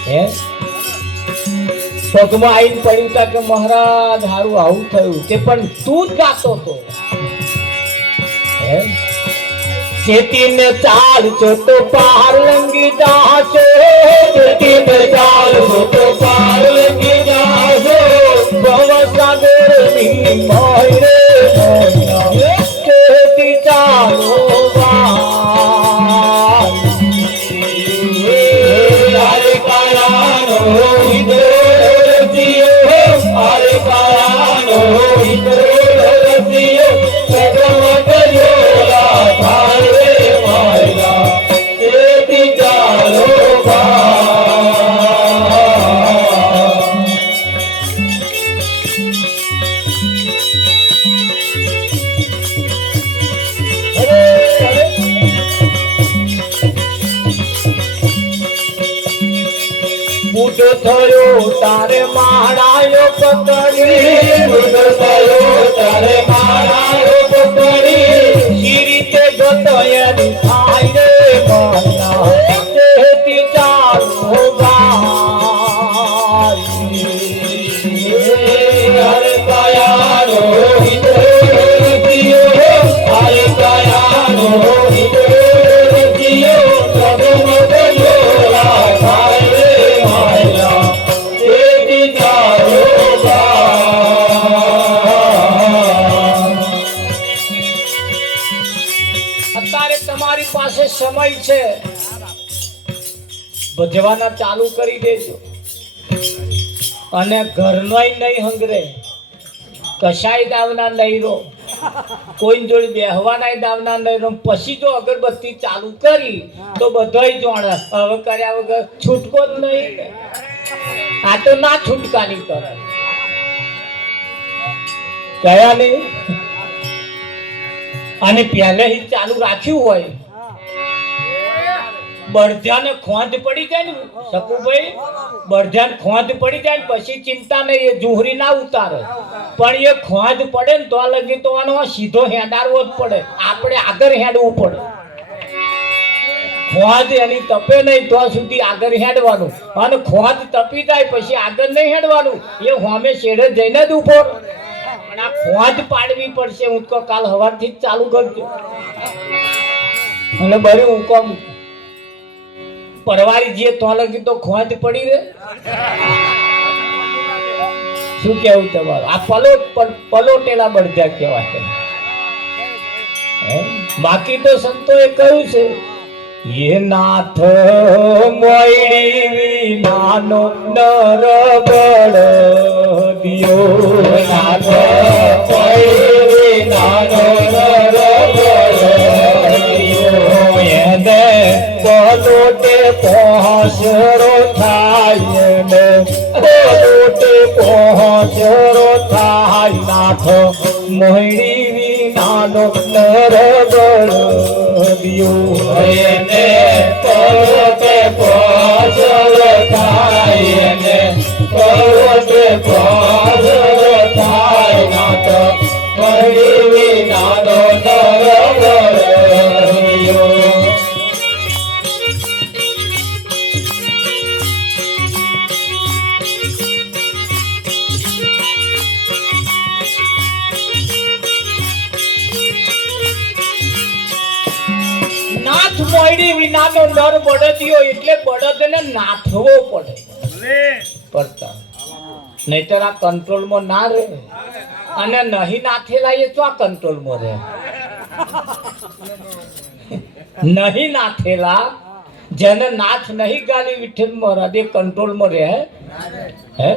હે પગમાં આવીને પડ્યું તા કે મહારાજ હારું આવું થયું, તે પણ તું જ ગાતો હતો. હે ખેતીને ચાલશો તો પાર લંગી જાશો, ખેતીને ચાલશો તો પાર લંગી જાશો, ભવ સાગરની મોહરે મોહના ખેતી ચાલો બાઈ. અરે કાયાનો હિંદોડો રશિયો, અરે કાયાનો હિંદોડો રશિયો, જગમગ જોડા ખાય રે માયા કેતી ચાલો બુઢો થયો તારે માળાયો પકડી, બુઢો થયો તારે માળાયો પકડી, ઈ રીતે ગતો એની થાય રે માયા કેતી ચાલો બાઈ. પાસે સમય છે, ભજવાના ચાલુ કરી દેજો. અને ઘરનોય નહીં હંગરે, કશાય દાવના નહીં રહો, કોઈ જોડે બેહવાના દાવના નહીં રહો. પછી જો અગરબત્તી ચાલુ કરી તો બધાય જોણે હવે કર્યા વગર છૂટકો જ નહીં. આ તો ના છૂટકાની કરે કયા નહીં. અને પહેલે ચાલુ રાખ્યું હોય, બળધ્યાને ખોંધ પડી જાય ને સકુભાઈ, બળધ્યાને ખોંધ પડી જાય ને પછી ચિંતા નહીં, એ જુહરી ના ઉતારે. પણ એ ખોંધ પડે ને તો લગી તો આનો સીધો હેડારવો જ પડે, આપણે આગળ હેડવું પડે. ખોંધ એની તપે નહીં તો સુધી આગળ હેડવાનું, અને ખોંધ તપી જાય પછી આગળ નહીં હેડવાનું, એ હોમે શેડે જઈને જ ઉભો. પણ આ ખોંધ પાડવી પડશે. હું તો કાલ સવારથી જ ચાલુ કરજો. અને બરી હું કોમ પરવારી જઈએ તો લગી તો ખોંધ પડી રહે. શું કેવું તમારું? આ પલોટેલા બળધ્યા કહેવાય. બાકી તો સંતોએ કહ્યું છે, એ નાથ મોયડી વિનાનો નર બળદિયો, નાથ મોયડી વિનાનો નર બળદિયો, એને પલોટે પહોંચરો થાય ને, પલોટે પહોંચરો થાય. નાથ મોયડી વિનાનો નર બળદિયો, એને પલોટે પહોંચરો થાય ને, પલોટે પહોંચરો થાય. નાથ મોયડી વિનાનો નર બળદિયો. નાથ મોયડી વિનાનો નર બળદિયો, એટલે બળદને નાથવો પડે પડતા, નહીતર આ કંટ્રોલમાં ના રહે. અને નહીં નાથેલા એ તો આ કંટ્રોલમાં રહે. નહીં નાથેલા જેને નાથ નહીં ગાલી વિઠ્ઠલ મહારાજ એ કંટ્રોલમાં રહે. હે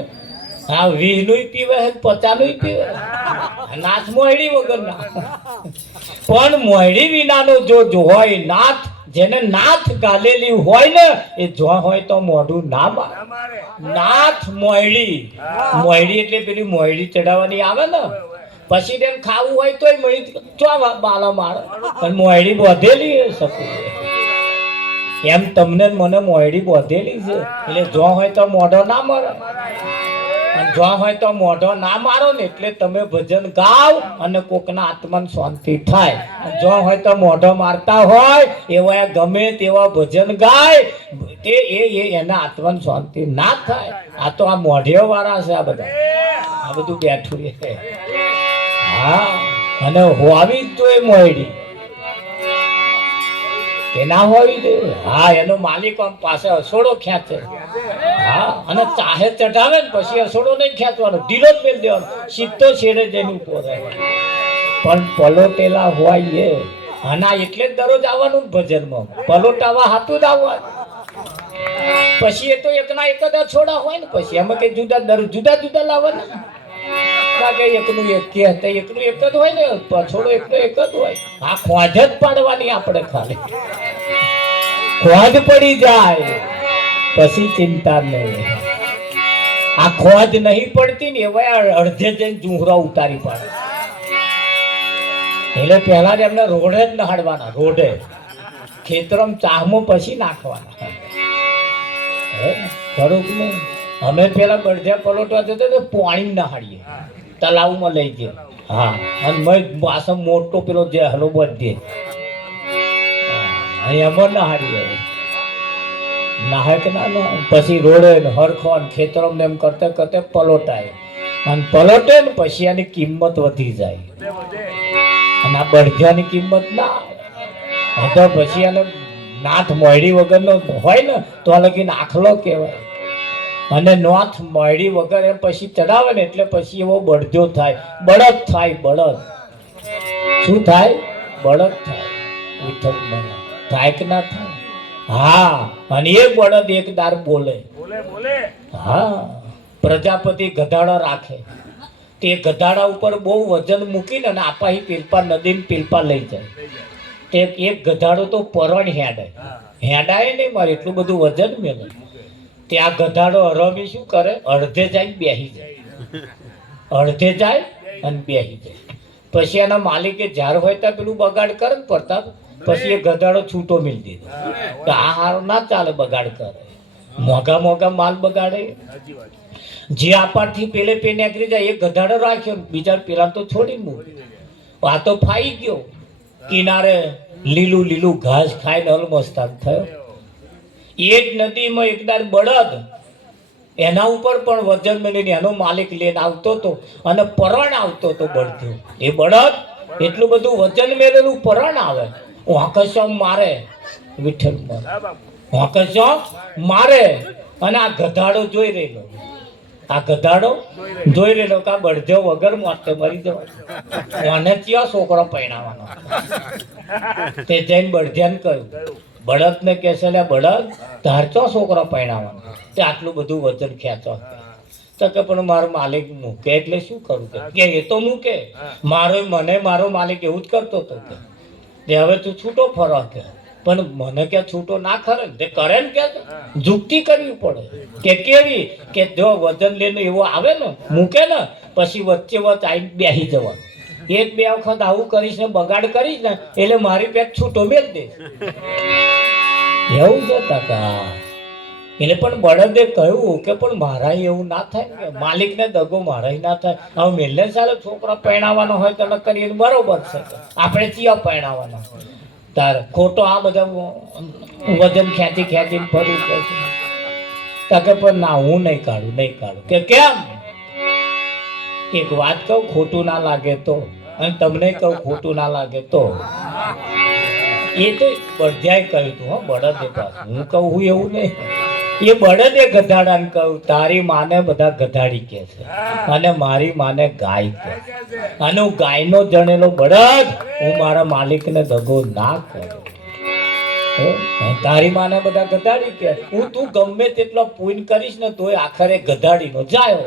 હા, 20 નું પીવે 50 નું પીવે, નાથ મોયડી વગર ના. પણ મોયડી વિનાનો જો હોય નાથ, જેને નાથ ગાલેલી હોય ને એ જો હોય તો મોઢું ના મારે. નાથ મોયડી, મોયડી એટલે પેલી મોયડી ચડાવવાની આવે ને, પછી તેમ ખાવું હોય તોય ચો બાલા મારે. પણ મોયડી બોધેલી શકું એમ તમને મને મોયડી બોધેલી છે, એટલે જો હોય તો મોઢો ના મારે. જો હોય તો મોઢો ના મારો ને એટલે તમે ભજન ગાવ અને કોકના આત્માને શાંતિ થાય. જો હોય તો મોઢો મારતા હોય એવા ગમે તેવા ભજન ગાય તે એના આત્માને શાંતિ ના થાય. આ તો આ મોઢિયો વાળા છે, આ બધા આ બધું બેઠું છે. હા, અને હોવી જ જોઈએ મોયડી કે ના હોવી જોઈએ. હા, એનો માલિક આમ પાસે અસોડો ખેંચે. હા, અને ચાહે ચઢાવે ને પછી અસોડો નહીં ખેંચવાનો, ઢીલો જ મેળ દેવાનો, સીધો છેડે જઈને ઉભો રહે. પણ પલોટેલા હોય એ આના એટલે જ દરરોજ આવવાનું ભજનમાં, પલોટાવા હાથું જ આવવાનું. પછી એ તો એકના એક જ અછોડા હોય ને, પછી એમાં કઈ જુદા જુદા લાવવાના. એકનું એક કે એકનું એક જ હોય ને, છોડો એકનો એક જ હોય. આ ખોજ જ પાડવાની આપણે, ખાલી ખોજ પડી જાય પછી ચિંતા નહીં. આ ખોજ નહીં પડતી ને એવા અડધે જઈને જુહરા ઉતારી પાડે. એટલે પહેલા જ એમને રોડે જ નહાડવાના, રોડે ખેતરમાં ચાહમાં પછી નાખવાના. ખરું ને? અમે પેલા બળધ્યા પલોટવા જતા તો પાણી નહાડીએ, તલાવમાં લઈ જઈએ. હા, અને મેં પાછો મોટો પેલો જે હલો બધે એમાં નહાડીએ. નાહે કે ના, પછી રોડે હરખો ખેતરમાં એમ કરતા કરતા પલોટાય, અને પલોટે ને પછી આની કિંમત વધી જાય. અને આ બળધ્યાની કિંમત ના તો પછી એને નાથ મોયડી વગરનો હોય ને તો આ લગીને આખલો કહેવાય. અને નાથ મોયડી વગર એમ પછી ચડાવે ને એટલે પછી એવો બળદ્યો થાય, બળદ થાય. બળદ શું થાય? બળદ થાય. વિઠ્ઠલ થાય કે ના થાય? હા, અને એ બળદ એક દાર બોલે. હા, પ્રજાપતિ ગધાડા રાખે, તે ગધાડા ઉપર બહુ વજન મૂકીને અને આપાહી પીલપા નદીને પીલપા લઈ જાય. તે એક ગધાડો તો પરણ હેડાય નહીં મારે એટલું બધું વજન મેલે. ત્યાં ગધાડો હરામી શું કરે? અડધે જાય બેહી જાય, અડધે જાય અને બેહી જાય. પછી એના માલિકે જ્યારે હોય ત્યાં પેલું બગાડ કરે ને પડતા, પછી એ ગધાડો છૂટો મિલ દીધો. તો આ હારો ના ચાલે, બગાડ કરે, મોઘા મોઘા માલ બગાડે. જે આપારથી પેલે પે નીકળી જાય એ ગધાડો રાખ્યો, બીજા પેલા તો છોડી મૂક્યો. આ તો ફાઈ ગયો, કિનારે લીલું લીલું ઘાસ ખાઈને અલમસ્તાન થયો. એ જ નદીમાં એકદાર બળદ એના ઉપર પણ વજન મેળવીને એનો માલિક લઈને આવતો હતો અને પરણ આવતો હતો બળદો. એ બળદ એટલું બધું વજન મેળવેલું પરણ આવે, વાંકસ્યો મારે, વિઠ્ઠલ વાંકસ્યો મારે. અને આ ગધાડો જોઈ રહેલો, આ ગધાડો જોઈ રહેલો કે આ બળજો વગર મોતે મરી જવાય, અને ત્યાં છોકરો પરણાવવાનો. તે જઈને બળધ્યાને કહ્યું, બળદને કહેશે લે બળદ તાર ચો છોકરો પરણાવવાનો, તે આટલું બધું વજન ખેંચો. તો કે પણ મારો માલિક મૂકે એટલે શું કરું? કે એ તો મૂકે, મારો માલિક એવું જ કરતો હતો કે હવે તું છૂટો ફરો કે, પણ મને કે છૂટો ના ખરે ને, તે કરે ને કે જુક્તિ કરવી પડે. કે કેવી? કે જો વજન લઈને એવો આવે ને મૂકે ને, પછી વચ્ચે વચ્ચે આવીને બેસી જવાનું. એક બે વખત આવું કરીશ ને બગાડ કરીશ ને એટલે મારી પેટ છૂટો મેળ દે. એવું જતા કા એટલે પણ બળદે કહ્યું કે પણ મારા એવું ના થાય ને, માલિકને દગો મારા ના થાય. હવે મેલે ચાલે છોકરા પહેણાવવાનો હોય તો કરીએ બરોબર છે, આપણે ચિયા પહેણાવવાનો તારે ખોટો આ બધા વજન ખેંચી ખેંચીને ફરવું પડે કે પણ ના હું નહીં કાઢું. કે કેમ? એક વાત કહું, ખોટું ના લાગે તો, અને તમને કહું ખોટું ના લાગે તો. એ તો બળદ્યાએ કહ્યું હતું, હો બળદે પાસે, હું કહું હું એવું નહીં. એ બળદે ગધાડાને કહ્યું તારી માને બધા ગધાડી કહે છે અને મારી માને ગાય કહે છે, અને હું ગાયનો જણેલો બળદ, હું મારા માલિકને દગો ના કરું. તારી માને બધા ગધાડી કે હું તું ગમે તેટલો પૂન કરીશ ને તોય આખરે ગધાડીનો જાય.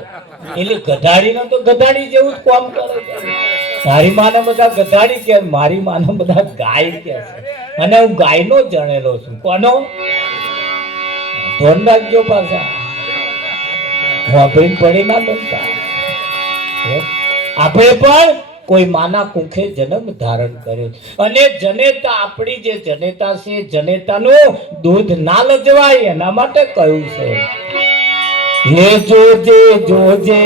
એટલે ગધાડીનો તો ગધાડી જેવું જ કામ કરે. તારી માને બધા ગધાડી કે મારી માને બધા ગાય કે છે, અને હું ગાયનો જણેલો છું. કોનો? ધોન રાખજો પાછા, વાપરીને પડી ના બનતા. આપણે પણ કોઈ માના કુખે જન્મ ધારણ કર્યો, અને જનેતા આપણી જે જનેતા છે, જનેતાનું દૂધ ના લજવાય એના માટે કહ્યું છે. હે જોજે જોજે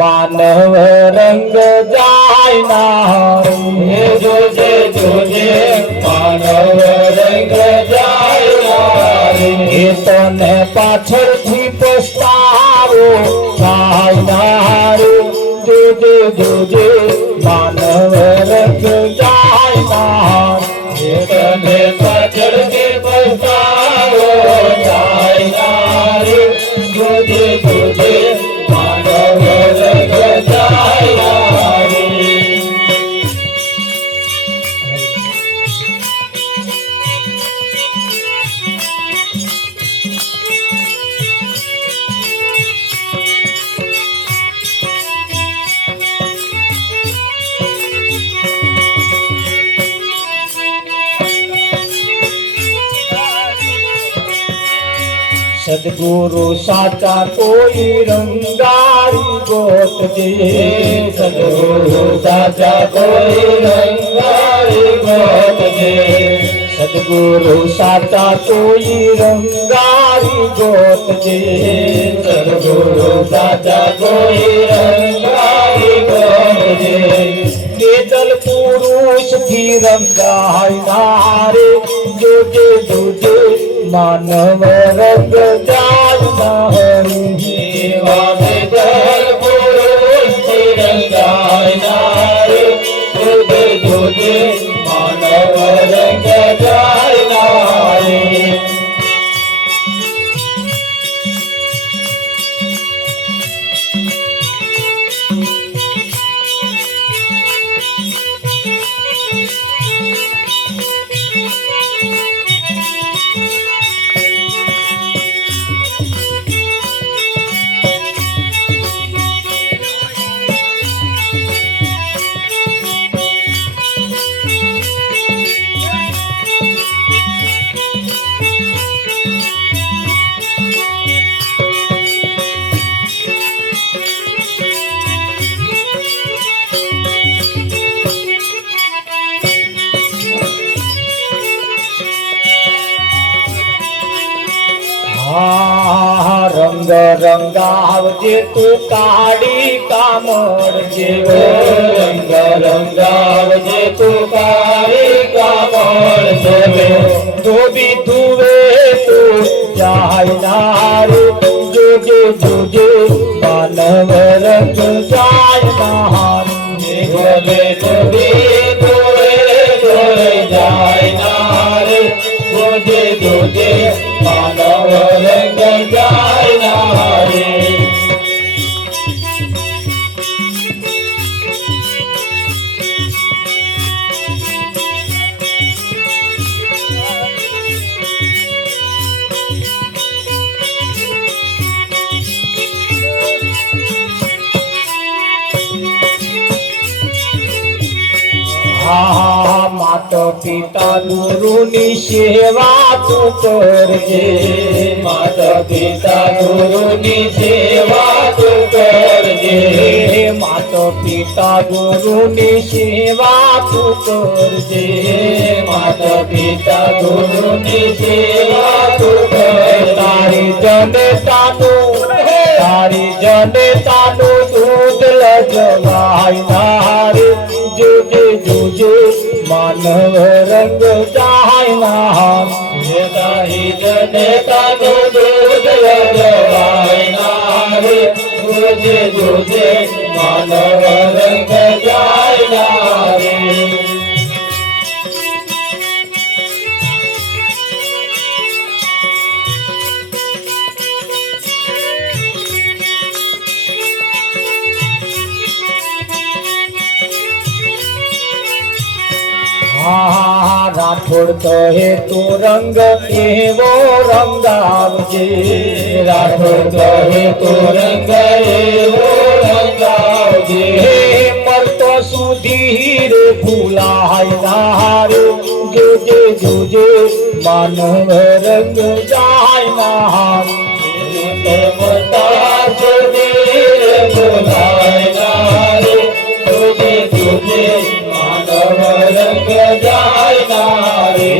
માનવ રંગ જાય ના, હે જોજે જોજે માનવ રંગ જાય ના, એ તને પાછળથી પસ્તાવો થાય ના. જોજે જોજે માનવ રંગ જાય ના, એ તને પાછળથી પસ્તાવો થાય ના. જોજે જોજે માનવ રંગ જાય ના. સદગુરુ સાચા કોઈ રંગારી ગોતજે, સદગુરુ સાચા કોઈ રંગારી ગોતજે, સદગુરુ સાચા કોઈ રંગારી ગોતજે, સદગુરુ સાચા કોઈ રંગારી ગોતજે. કેદલ પુરુષ થી રંગાય નારે, જોજે જોજે માનવ રંગ જાય નારી. કેદલ પુરુષ થી રંગાય નારે, જોજે જોજે માનવ રંગ જાય નારી. હા રંગ રંગાવજે તું કાળી કામળજે રંગ રંગાવજે તું કાળી કામળજે ધોબી ધુવે તું જાય નારે જોજે જોજે માનવ રંગ જાય નારે ગમે ધોબી ધોવે ધોઈ જાય નારે જોજે જોજે માનવ રંગ જાય નારે હા માતા પિતા ગુરુની સેવા તું કરજે માતા પિતા ગુરુની સેવા તું કરજે માતા પિતા ગુરુની સેવા તું કરજે માતા પિતા ગુરુની સેવા તું કરજે તારી જનતાનું દૂધ લજવાય નારે જોજે જોજે માનવ રંગ જાય નારે તારી જનતાનું દૂધ લજવાય નારે જોજે જોજે માનવ રંગ જાય નારે હા રાઠોડ કહે તું રંગ એવો રંગાવજે રાઠોડ કહે તું રંગ એવો રંગાવજે મરતો સુધી રે ભૂલાય નારે જોજે જોજે માનવ રંગ જાય નારે મરતા સુધી બોલાય નારે જોજે જોજે માનવ રંગ જાય નારે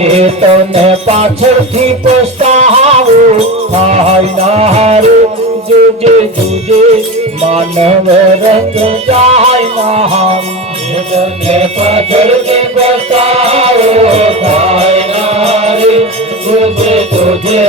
તને પાછળથી પસ્તાવો થાય નારે જોજે જોજે માનવ રંગ જાય નારે તને પાછળથી પસ્તાવો થાય નારે જોજે જોજે